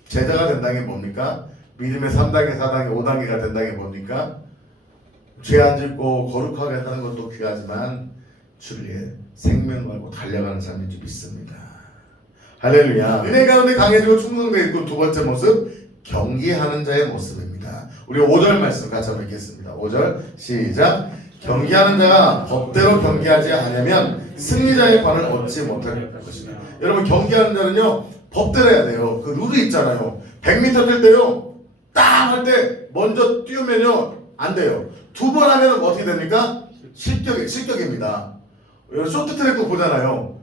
제자가 된다는 게 뭡니까? 믿음의 3단계, 4단계, 5단계가 된다는 게 뭡니까? 죄 안 짓고 거룩하게 하는 것도 귀하지만 주를 위해 생명 걸고 달려가는 삶인 줄 믿습니다. 할렐루야. 은혜 가운데 강해지고 충성되어 있고 두 번째 모습 경기하는 자의 모습입니다. 우리 5절 말씀 같이 한번 읽겠습니다. 5절 시작. 경기하는 자가 법대로 경기하지 않으면 승리자의 관을 얻지 못할 것이다. 여러분 경기하는 자는요 법대로 해야 돼요. 그 룰이 있잖아요. 100m 뛸 때요 딱 할 때 먼저 뛰우면요 안 돼요. 두 번 하면 어떻게 됩니까? 실격입니다. 쇼트트랙도 보잖아요.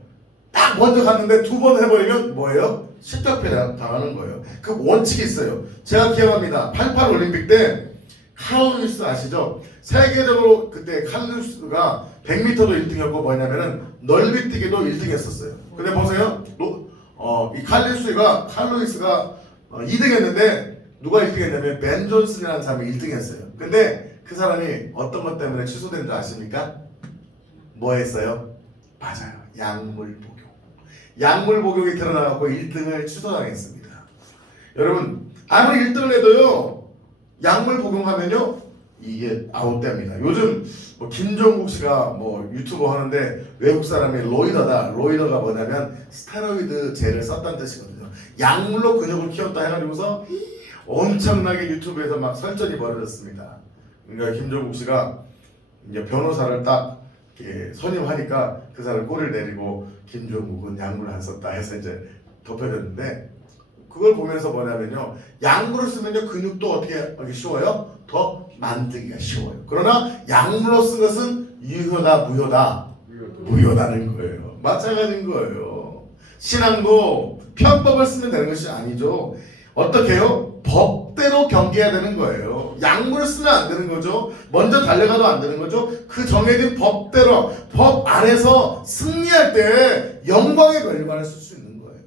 딱 먼저 갔는데 두 번 해버리면 뭐예요? 실격패 당하는 거예요. 그 원칙이 있어요. 제가 기억합니다. 88 올림픽 때 칼 루이스 아시죠? 세계적으로 그때 칼 루이스가 100m도 1등이었고 뭐냐면은 넓이뛰기도 1등 했었어요. 근데 보세요. 이 칼 루이스가 2등 했는데 누가 1등 했냐면 벤 존슨이라는 사람이 1등 했어요. 근데 그 사람이 어떤 것 때문에 취소된 줄 아십니까? 뭐 했어요? 맞아요. 약물 복용. 약물 복용이 드러나갖고 1등을 취소당했습니다. 여러분 아무리 1등을 해도요 약물 복용하면요 이게 아웃됩니다. 요즘 뭐 김종국 씨가 뭐 유튜버 하는데 외국 사람이 로이더다. 로이더가 뭐냐면 스테로이드 젤을 썼다는 뜻이거든요. 약물로 근육을 키웠다 해가지고서 엄청나게 유튜브에서 막 설전이 벌어졌습니다. 그러니까 김종국 씨가 이제 변호사를 딱 이렇게 선임하니까 그 사람 꼬리를 내리고 김종국은 약물을 안 썼다 해서 이제 덮여졌는데 그걸 보면서 뭐냐면요 약물을 쓰면요 근육도 어떻게 하기 쉬워요? 더 만들기가 쉬워요. 그러나 약물로 쓴 것은 유효다 무효다? 무효다는 거예요. 마찬가지인 거예요. 신앙도 편법을 쓰면 되는 것이 아니죠. 어떻게 해요? 법대로 경계해야 되는 거예요. 약물을 쓰면 안 되는 거죠. 먼저 달려가도 안 되는 거죠. 그 정해진 법대로 법 안에서 승리할 때 영광의 멸관을 쓸 수 있는 거예요.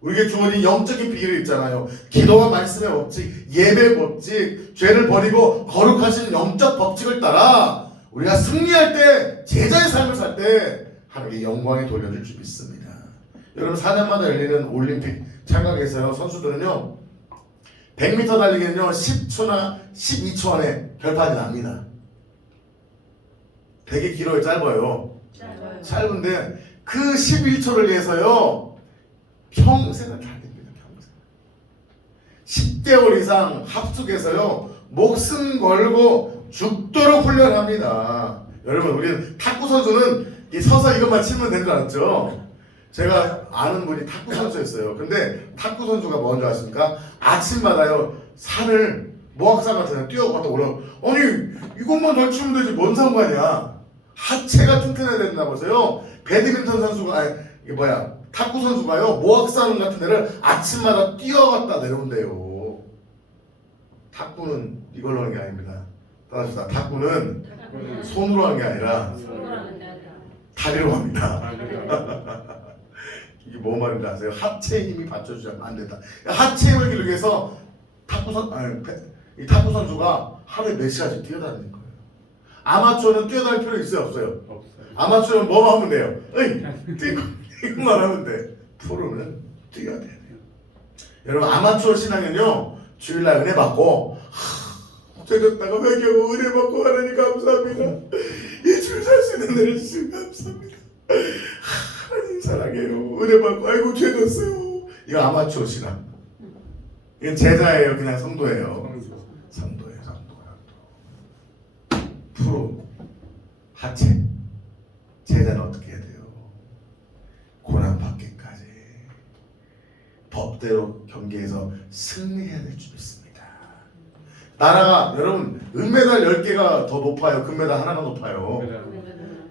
우리에게 주어진 영적인 비결이 있잖아요. 기도와 말씀의 법칙, 예배의 법칙, 죄를 버리고 거룩하신 영적 법칙을 따라 우리가 승리할 때 제자의 삶을 살 때 하나님께 영광이 돌려줄 줄 믿습니다. 여러분 4년마다 열리는 올림픽 참가해서요 선수들은요 100m 달리기는요 10초나 12초 안에 결판이 납니다. 되게 길어요? 짧아요? 짧은데 그 11초를 위해서요 평생을 달립니다. 평생 10개월 이상 합숙해서요 목숨 걸고 죽도록 훈련합니다. 여러분 우리는 탁구 선수는 서서 이것만 치면 되는 줄 알았죠? 제가 아는 분이 탁구 선수였어요. 근데 탁구 선수가 뭔지 아십니까? 아침마다요 산을 모악산 같은 데 뛰어갔다 올라. 아니 이것만 잘 치면 되지 뭔 상관이야. 하체가 튼튼해야 된다 보세요. 배드민턴 선수가 탁구 선수가요 모악산 같은 데를 아침마다 뛰어갔다 내려온대요. 탁구는 이걸로 하는 게 아닙니다. 따라합시다. 탁구는 손으로 하는 게 아니라 다리로 합니다. 이게 뭔 말인지 아세요? 하체 힘이 받쳐주지 않으면 안 된다. 하체 힘을 기르기 위해서 이 탁구 선수가 하루에 몇 시간씩 뛰어다니는 거예요. 아마추어는 뛰어다닐 필요 있어요? 없어요? 아마추어는 뭐만 하면 돼요? 이것만 하면 돼. 프로는 뛰어야 돼요. 여러분 아마추어 신앙은요 주일날 은혜 받고 되졌다가 회개하고 은혜 받고 하나님 감사합니다. 이 줄 살 수 있는 은혜를 주시면 감사합니다. 하나님 사랑해요. 은혜 받고 아이고 죄졌어요. 이거 아마추어 신앙. 이건 제자예요. 그냥 성도예요. 성도예요. 프로 하체 제자는 어떻게 해야 돼요? 고난 받기까지 법대로 경계해서 승리해야 될 줄 믿습니다. 나라가 여러분 은메달 10개가 더 높아요? 금메달 하나가 높아요?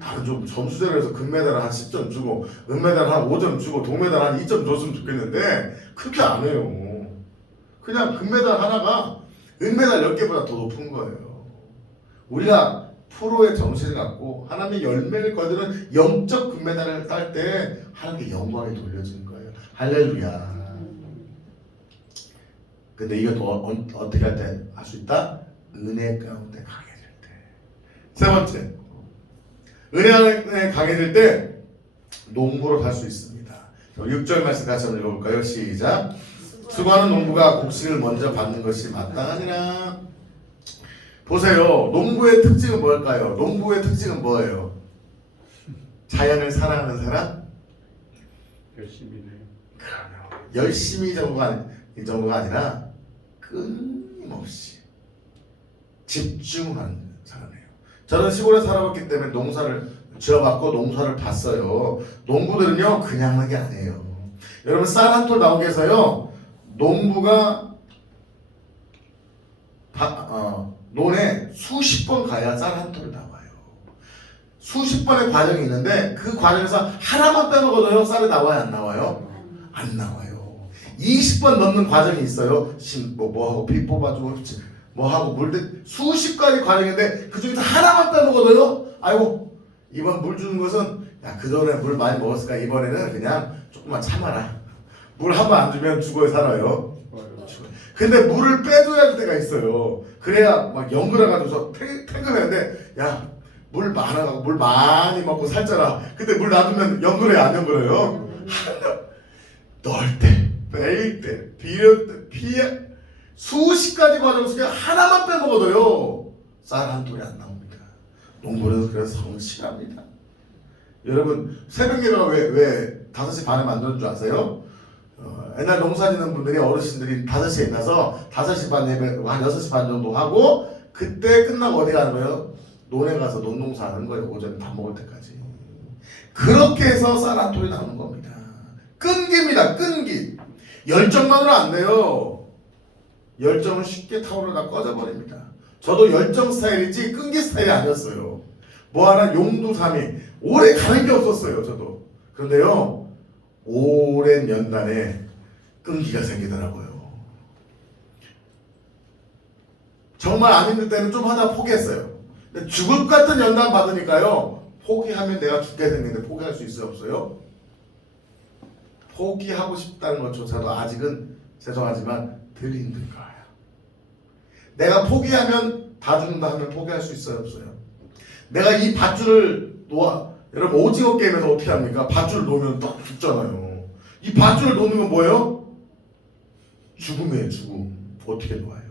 다른 좀 점수대로 해서 금메달 한 10점 주고 은메달 한 5점 주고 동메달 한 2점 줬으면 좋겠는데 그렇게 안 해요. 그냥 금메달 하나가 은메달 10개보다 더 높은 거예요. 우리가 프로의 정신을 갖고 하나님의 열매를 거두는 영적 금메달을 딸 때 하나님께 영광이 돌려지는 거예요. 할렐루야. 근데 이것도 어떻게 할 때 할 수 있다? 은혜 가운데 강해질 때. 세 번째, 은혜 안에 강해질 때 농부로 살 수 있습니다. 6절 말씀 같이 한번 읽어볼까요? 시작. 수고하는 농부가 곡식을 먼저 받는 것이 마땅하니라. 보세요. 농부의 특징은 뭘까요? 농부의 특징은 뭐예요? 자연을 사랑하는 사람? 열심히네. 열심히 정도가 아니라 끊임없이 집중하는 사람이에요. 저는 시골에 살아봤기 때문에 농사를 지어봤고 농사를 봤어요. 농부들은요 그냥 하는 게 아니에요. 여러분 쌀 한 톨 나오게 해서요 농부가 논에 수십 번 가야 쌀 한 톨이 나와요. 수십 번의 과정이 있는데 그 과정에서 하나만 빼먹어도요 쌀이 나와요 안 나와요? 안 나와요. 20번 넣는 과정이 있어요. 뭐하고 비 뽑아주고 뭐하고 물들 수십 가지 과정인데 그 중에서 하나만 빼먹어도요 아이고 이번 물 주는 것은 야 그전에 물 많이 먹었으니까 이번에는 그냥 조금만 참아라. 물 한 번 안 주면 죽어요 살아요? 근데 물을 빼줘야 할 때가 있어요. 그래야 막 연그려가지고서 탱글했는데 야 물 많아가고 물 많이 먹고 살쪄라. 근데 물 놔두면 연그려요 안 연그려요? 넣을 때 빼일 때 비울 때 피해 수십 가지 과정 속에 하나만 빼먹어도요 쌀 한 톨이 안 나옵니다. 농부는 그래서 성실합니다. 여러분 새벽 예배가 왜 5시 반에 만드는 줄 아세요? 옛날 농사 짓는 분들이 어르신들이 5시에 일어나서 5시 반 예배 한 6시 반 정도 하고 그때 끝나고 어디 가는 거예요? 논에 가서 논농사 하는 거예요. 오전에 밥 먹을 때까지. 그렇게 해서 쌀 한 톨이 나오는 겁니다. 끈기입니다. 끈기. 열정만으로 안 돼요. 열정은 쉽게 타오르다 꺼져버립니다. 저도 열정 스타일이지 끈기 스타일이 아니었어요. 뭐 하나 용두삼이 오래 가는 게 없었어요. 저도. 그런데요 오랜 연단에 끈기가 생기더라고요. 정말 안 힘들 때는 좀 하다 포기했어요. 근데 죽을 것 같은 연단 받으니까요 포기하면 내가 죽게 생기는데 포기할 수 있어요 없어요? 포기하고 싶다는 것조차도 아직은 죄송하지만 덜 힘든 거예요. 내가 포기하면 다 죽는다 하면 포기할 수 있어요 없어요? 내가 이 밧줄을 놓아 여러분 오징어 게임에서 어떻게 합니까? 밧줄을 놓으면 딱 죽잖아요. 이 밧줄을 놓는 건 뭐예요? 죽음이에요 죽음. 어떻게 놓아요?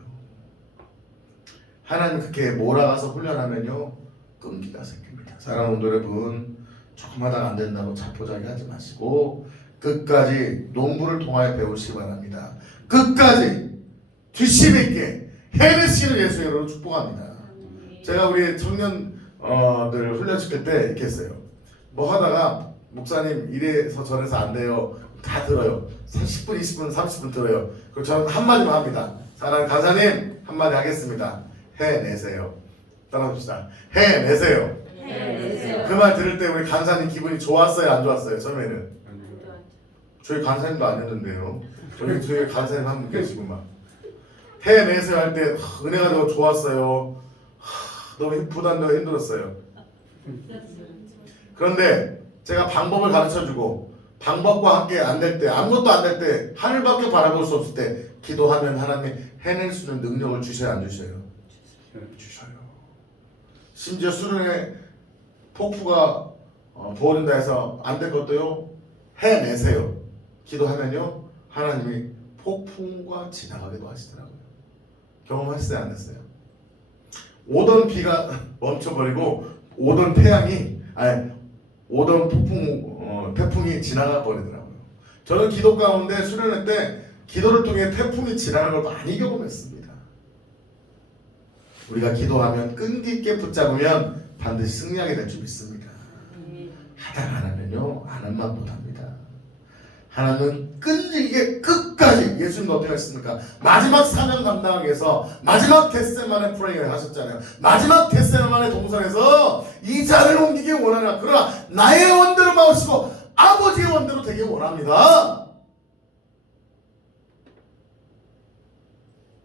하나님 그렇게 몰아가서 훈련하면요 끈기가 생깁니다. 사랑하는 여러분 조금 하다가 안 된다고 자포자기 하지 마시고 끝까지 농부를 통하여 배우시기 바랍니다. 끝까지 뒷심 있게 해내시는 예수 이름으로 축복합니다. 제가 우리 청년들 훈련시킬 때 이렇게 했어요. 뭐 하다가 목사님 이래서 저래서 안 돼요. 다 들어요. 10분, 20분, 30분 들어요. 그리고 저는 한마디만 합니다. 사랑하는 간사님 한마디 하겠습니다. 해내세요. 따라합시다. 해내세요. 그 말 들을 때 우리 간사님 기분이 좋았어요 안 좋았어요? 처음에는 저희 간사님도 아니었는데요. 저희 간사님 한 분 계시고 막 해내세요 할 때 은혜가 되고 좋았어요. 너무 부담되고 힘들었어요. 그런데 제가 방법을 가르쳐주고 방법과 함께 안 될 때 아무것도 안 될 때 하늘밖에 바라볼 수 없을 때 기도하면 하나님이 해낼 수 있는 능력을 주셔야 안 주셔요? 주셔요. 심지어 수련회 폭포가 부어린다 해서 안 될 것도요 해내세요. 기도하면요 하나님이 폭풍과 지나가기도 하시더라고요. 경험하셨어요 안 했어요? 오던 비가 멈춰버리고 오던 오던 태풍이 지나가 버리더라고요. 저는 기도 가운데 수련회 때 기도를 통해 태풍이 지나가는 걸 많이 경험했습니다. 우리가 기도하면 끈기 있게 붙잡으면 반드시 승리하게 될 줄 믿습니다. 하다가 안 하면요 안 한만 못합니다. 하나님은 끈질기게 끝까지 예수님도 어떻게 하셨습니까? 마지막 사명 감당하기 위해서 마지막 겟세마네 프레이를 하셨잖아요. 마지막 겟세마네 동산에서 이 자를 옮기기 원하냐. 그러나 나의 원대로 마시고 아버지의 원대로 되길 원합니다.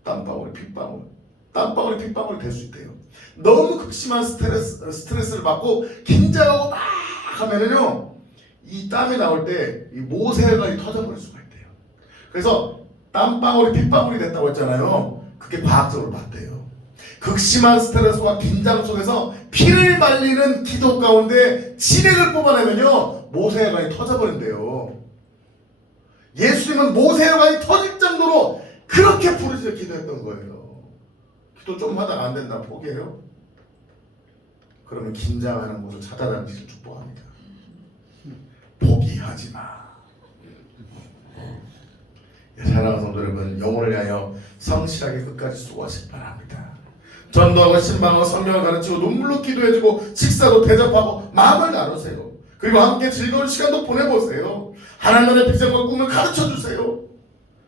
땀방울이 핏방울이 될 수 있대요. 너무 극심한 스트레스를 받고 긴장하고 막 하면은요 이 땀이 나올 때 이 모세혈관이 터져버릴 수가 있대요. 그래서 땀방울이 핏방울이 됐다고 했잖아요. 그게 과학적으로 맞대요. 극심한 스트레스와 긴장 속에서 피를 말리는 기도 가운데 진액을 뽑아내면요 모세혈관이 터져버린대요. 예수님은 모세혈관이 터질 정도로 그렇게 부르짖어 기도했던 거예요. 기도 좀 하다가 안 된다 포기해요? 그러면 긴장하는 곳을 찾아다니시길 축복합니다. 포기하지 마. 사랑하는 성도 여러분, 영혼을 위하여 성실하게 끝까지 수고하시기 바랍니다. 전도하고 신방하고 성경을 가르치고 눈물로 기도해주고 식사도 대접하고 마음을 나누세요. 그리고 함께 즐거운 시간도 보내보세요. 하나님의 비전과 꿈을 가르쳐주세요.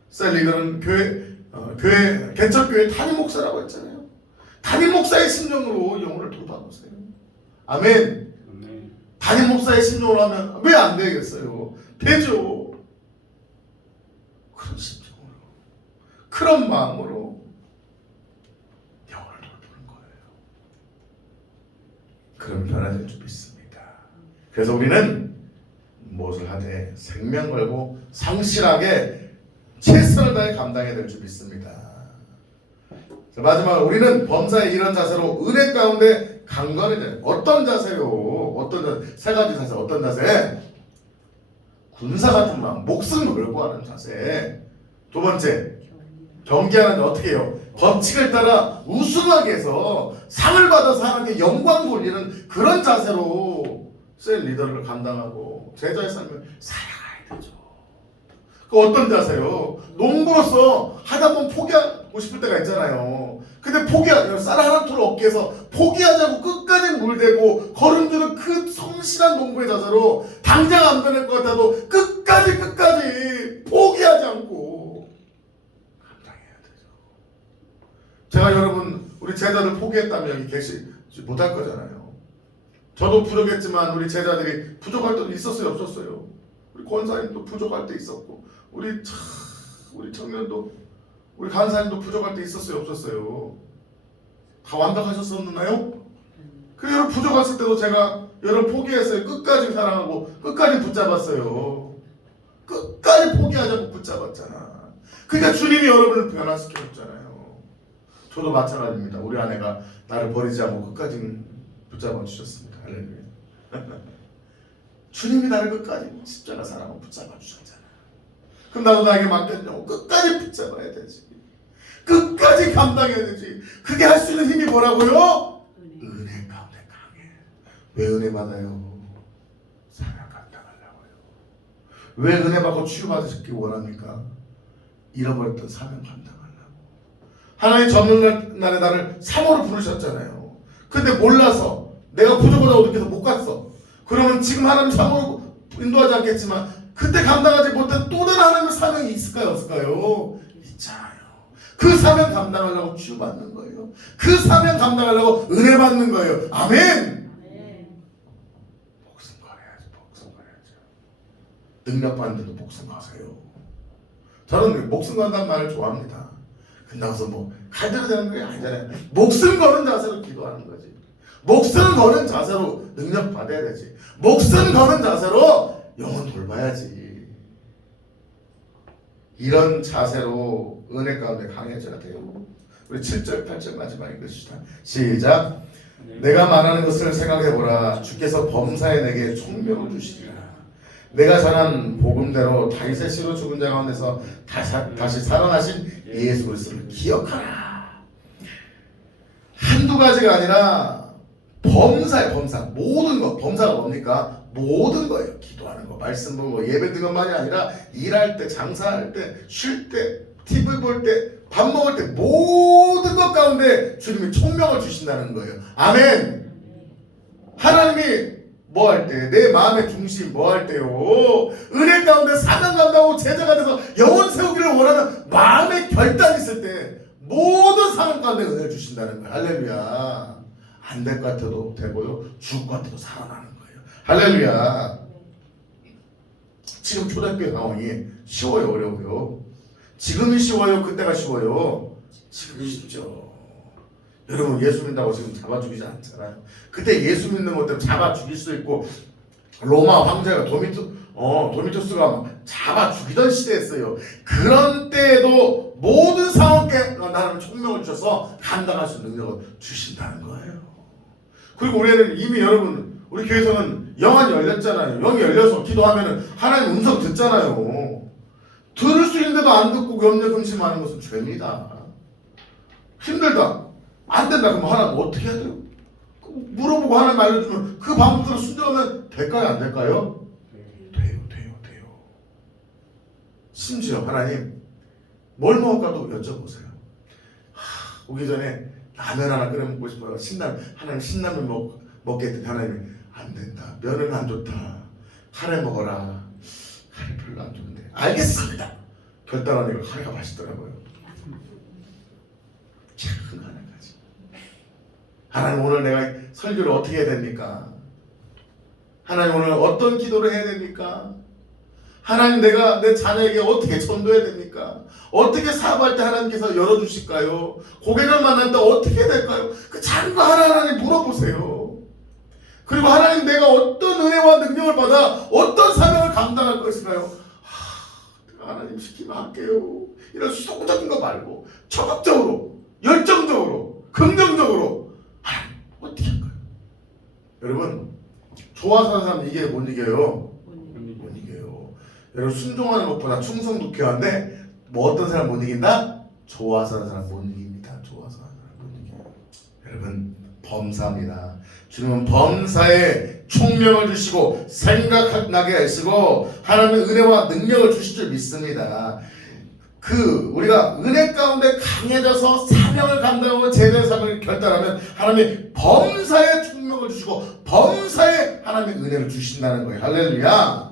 셀리그는 교회 개척교회 담임 목사라고 했잖아요. 담임 목사의 심정으로 영혼을 돌봐보세요. 아멘. 담임 목사의 심정으로 하면 왜 안 되겠어요? 되죠. 그런 심정으로, 그런 마음으로 영혼을 돌보는 거예요. 그럼 변화될 줄 믿습니다. 그래서 우리는 무엇을 하되 생명 걸고 성실하게 최선을 다해 감당해야 될 줄 믿습니다. 자, 마지막으로 우리는 범사의 이런 자세로 은혜 가운데 강건해야 돼요. 어떤 자세요? 어떤 자세? 세 가지 자세. 어떤 자세? 군사 같은 마음, 목숨 걸고 하는 자세. 두 번째, 경계하는 어떻게 해요? 법칙을 따라 우승하게 해서 상을 받아서 하나님께 영광 돌리는 그런 자세로 셀 리더를 감당하고 제자의 삶을 살아가야 되죠. 그 어떤 자세요? 농부로서 하다 보면 포기하고 싶을 때가 있잖아요. 근데 쌀 하나 툴 어깨에서 포기하자고 끝까지 물대고 걸음주는 그 성실한 농부의 자세로 당장 안 변할 것 같아도 끝까지 포기하지 않고 감당해야 되죠. 제가 여러분 우리 제자들 포기했다면 여기 계시 못할 거잖아요. 저도 부족했지만 우리 제자들이 부족할 때도 있었어요, 없었어요? 우리 권사님도 부족할 때 있었고 우리 청년도 우리 간사님도 부족할 때 있었어요, 없었어요? 다 완벽하셨었나요? 그래서 여러분 부족했을 때도 제가 여러분 포기했어요. 끝까지 사랑하고 끝까지 붙잡았어요. 끝까지 포기하자고 붙잡았잖아. 그러니까 주님이 여러분을 변화시켜줬잖아요. 저도 마찬가지입니다. 우리 아내가 나를 버리지 않고 끝까지 붙잡아 주셨습니다. 할렐루야. 주님이 나를 끝까지 십자가 사랑하고 붙잡아 주셨잖아. 그럼 나도 나에게 맡겼냐고 끝까지 붙잡아야 되지. 끝까지 감당해야 되지. 그게 할 수 있는 힘이 뭐라고요? 은혜 가운데 강해. 왜 은혜 받아요? 사명 감당하려고요. 왜 은혜 받고 치유받으시기 원합니까? 잃어버렸던 사명 감당하려고. 하나님 전는 날에 나를 3호로 부르셨잖아요. 근데 몰라서 내가 부족하다고 느껴서 못 갔어. 그러면 지금 하나님 3호로 인도하지 않겠지만 그때 감당하지 못한 또 다른 하나님의 사명이 있을까요? 없을까요? 있잖아요. 그 사명 감당하려고 치유받는 거예요. 그 사명 감당하려고 은혜 받는 거예요. 아멘. 목숨 걸어야죠. 능력 받는데도 목숨 가세요. 저는 목숨 건다는 말을 좋아합니다. 근다고서 뭐 칼대로 되는 게 아니잖아요. 목숨 거는 자세로 기도하는 거지. 목숨 거는 자세로 능력 받아야 되지. 목숨 거는 자세로 영혼 돌봐야지. 이런 자세로 은혜 가운데 강해져야 돼요. 우리 7절 8절 마지막 읽읍시다. 시작. 내가 말하는 것을 생각해보라. 주께서 범사에 내게 총명을 주시리라. 내가 전한 복음대로 다윗의 씨로 죽은 자 가운데서 다시 살아나신 예수 그리스도를 기억하라. 한두 가지가 아니라 범사 모든 것. 범사가 뭡니까? 모든 거예요. 기도하는 거, 말씀 보는 거, 예배 드는 것만이 아니라 일할 때, 장사할 때, 쉴 때, TV 볼 때, 밥 먹을 때 모든 것 가운데 주님이 총명을 주신다는 거예요. 아멘. 하나님이 뭐 할 때, 내 마음의 중심 뭐 할 때요? 은혜 가운데 사명 감당하고 제자가 돼서 영혼 세우기를 원하는 마음의 결단이 있을 때 모든 사명 가운데 은혜를 주신다는 거예요. 할렐루야. 안 될 것 같아도 되고요. 죽을 것 같아도 살아나는 거예요. 할렐루야. 지금 초대교회 상황이 쉬워요, 어려워요? 지금이 쉬워요, 그때가 쉬워요? 지금이 쉽죠. 여러분 예수 믿는다고 지금 잡아 죽이지 않잖아요. 그때 예수 믿는 것 때문에 잡아 죽일 수도 있고 로마 황제가 도미투스가 막 잡아 죽이던 시대였어요. 그런 때에도 모든 상황에 하나님은 총명을 주셔서 감당할 수 있는 능력을 주신다는 거예요. 그리고 우리는 이미 여러분 우리 교회에서는 영안이 열렸잖아요. 영이 열려서 기도하면 하나님 음성 듣잖아요. 들을 수 있는데도 안 듣고 염려 금심하는 것은 죄입니다. 힘들다. 안 된다. 그럼 하나님 어떻게 해야 돼요? 물어보고 하나님 알려주면 그 방법대로 순종하면 될까요? 안 될까요? 돼요. 심지어 하나님 뭘 먹을까도 여쭤보세요. 오기 전에 라면 하나 끓여 먹고 싶어요. 하나님 신라면 먹게 했더니 하나님이 안 된다. 면은 안 좋다. 카레 먹어라. 카레 별로 안 좋은데. 알겠습니다. 결단하니까 카레가 맛있더라고요. 참 하나까지. 하나님 오늘 내가 설교를 어떻게 해야 됩니까? 하나님 오늘 어떤 기도를 해야 됩니까? 하나님 내가 내 자녀에게 어떻게 전도해야 됩니까? 어떻게 사업할 때 하나님께서 열어주실까요? 고객을 만날 때 어떻게 해야 될까요? 그 작은 거 하나님 물어보세요. 그리고 하나님 내가 어떤 은혜와 능력을 받아 어떤 사명을 감당할 것인가요? 하나님 시키면 할게요. 이런 수동적인 거 말고 적극적으로 열정적으로 긍정적으로 하나님 어떻게 할까요? 여러분 좋아서 하는 사람 이게 못 이겨요. 못 이겨요. 여러분 순종하는 것보다 충성도 필요한데 뭐 어떤 사람 못 이긴다? 좋아서 하는 사람 못 이깁니다. 좋아서 하는 사람 못 이겨요. 여러분 범사입니다. 주님은 범사에 총명을 주시고 생각나게 하시고 하나님의 은혜와 능력을 주실 줄 믿습니다. 우리가 은혜 가운데 강해져서 사명을 감당하고 제대의 사명을 결단하면 하나님이 범사에 총명을 주시고 범사에 하나님의 은혜를 주신다는 거예요. 할렐루야.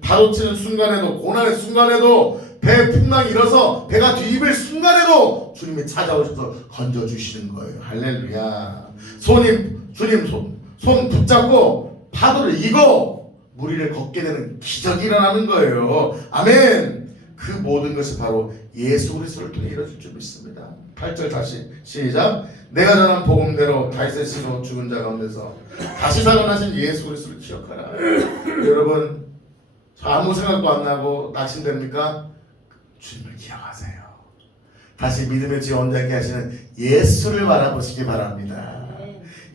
파도치는 순간에도 고난의 순간에도 배 풍랑이 일어서 배가 뒤집을 순간에도 주님이 찾아오셔서 건져주시는 거예요. 할렐루야. 주님 손 붙잡고 파도를 이기고 물 위를 걷게 되는 기적이 일어나는 거예요. 아멘. 그 모든 것이 바로 예수 그리스도를 통해 이루어질 줄 믿습니다. 8절 다시 시작. 내가 전한 복음대로 다윗의 씨로 죽은 자 가운데서 다시 살아나신 예수 그리스도를 기억하라. 여러분 아무 생각도 안 나고 낙심됩니까? 주님을 기억하세요. 다시 믿음의 지 온전케 하시는 예수를 바라보시기 바랍니다.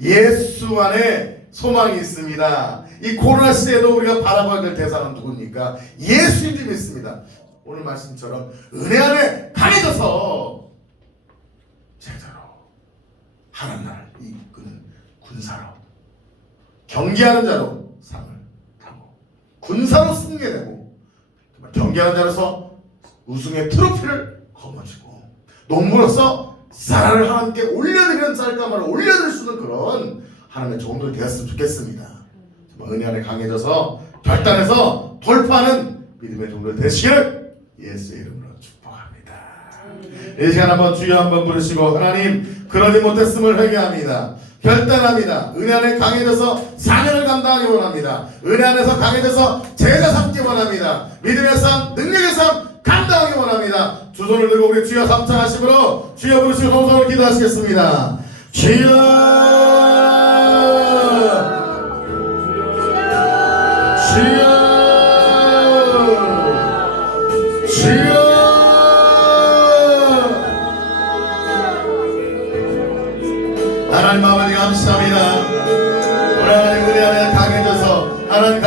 예수 안에 소망이 있습니다. 이 코로나 시대에도 우리가 바라봐야 될 대상은 누굽니까? 예수인 줄 믿습니다. 오늘 말씀처럼 은혜 안에 강해져서 제대로 하나님 나라를 이끄는 군사로 경계하는 자로 상을 타고 군사로 승리되고 경계하는 자로서 우승의 트로피를 거머쥐고 농부로서 쌀을 하나님께 올려드리는 쌀가마를 올려드릴 수 있는 그런 하나님의 종들 되었으면 좋겠습니다. 은혜 안에 강해져서 결단해서 돌파하는 믿음의 종들 되시기를 예수의 이름으로 축복합니다. 이 시간 한번 주여 한번 부르시고 하나님 그러지 못했음을 회개합니다. 결단합니다. 은혜 안에 강해져서 사명을 감당하기 원합니다. 은혜 안에서 강해져서 제자 삼기 원합니다. 믿음의 삶, 능력의 삶 감당하기 원합니다. 두 손을 들고 우리 주여 삼창하심으로 주여 부르시고 동성으로 기도하시겠습니다. 주여 주여 주여 하나님 아버지 감사합니다. 우리 하나님 은혜 안에 강해져서 하나님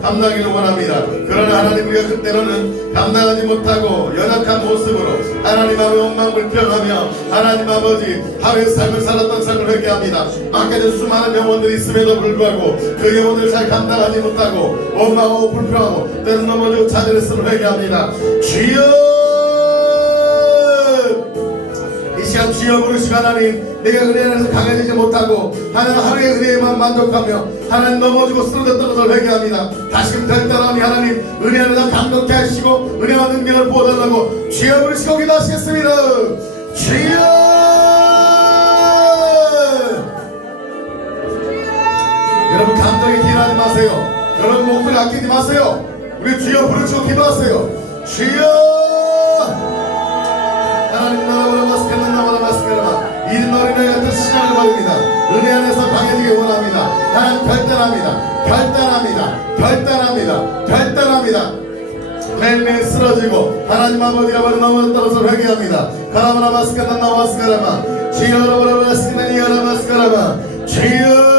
감당하기를 원합니다. 그러나 하나님 우리가 그때로는 감당하지 못하고 연약한 모습으로 하나님 아버지 원망불평하며 하나님 아버지 하루의 삶을 살았던 삶을 회개합니다. 맡겨진 수많은 영혼들이 있음에도 불구하고 그 영혼을 잘 감당하지 못하고 원망하고 불평하고 때는 넘어지고 자멸했음을 회개합니다. 주여 이 시간 주여 부르시고 하나님 내가 은혜 안에서 강해지지 못하고 하나님 하루의 은혜에만 만족하며 하나님 넘어지고 쓰러졌던 것을 회개합니다. 다시금 결단하니 하나님 은혜 안에서 감격케 하시고 은혜와 능력을 부어달라고 주여 부르시고 기도하시겠습니다. 주여 여러분 감정에 기인하지 마세요. 여러분 목소리 아끼지 마세요. 우리 주여 부르시고 기도하세요. 주여 하나님 나라보라 마스카라 나와라 마스카라 이 머리를 같은 시간을 받습니다. 은혜 안에서 강해지기 원합니다. 하나님 결단합니다. 매일매일 쓰러지고 하나님 아버지가 바로 넘어졌다고서 회개합니다. 가라마라 마스카나 나와스카라마 지여라바라 마스카나 니가라 마스카라마 주여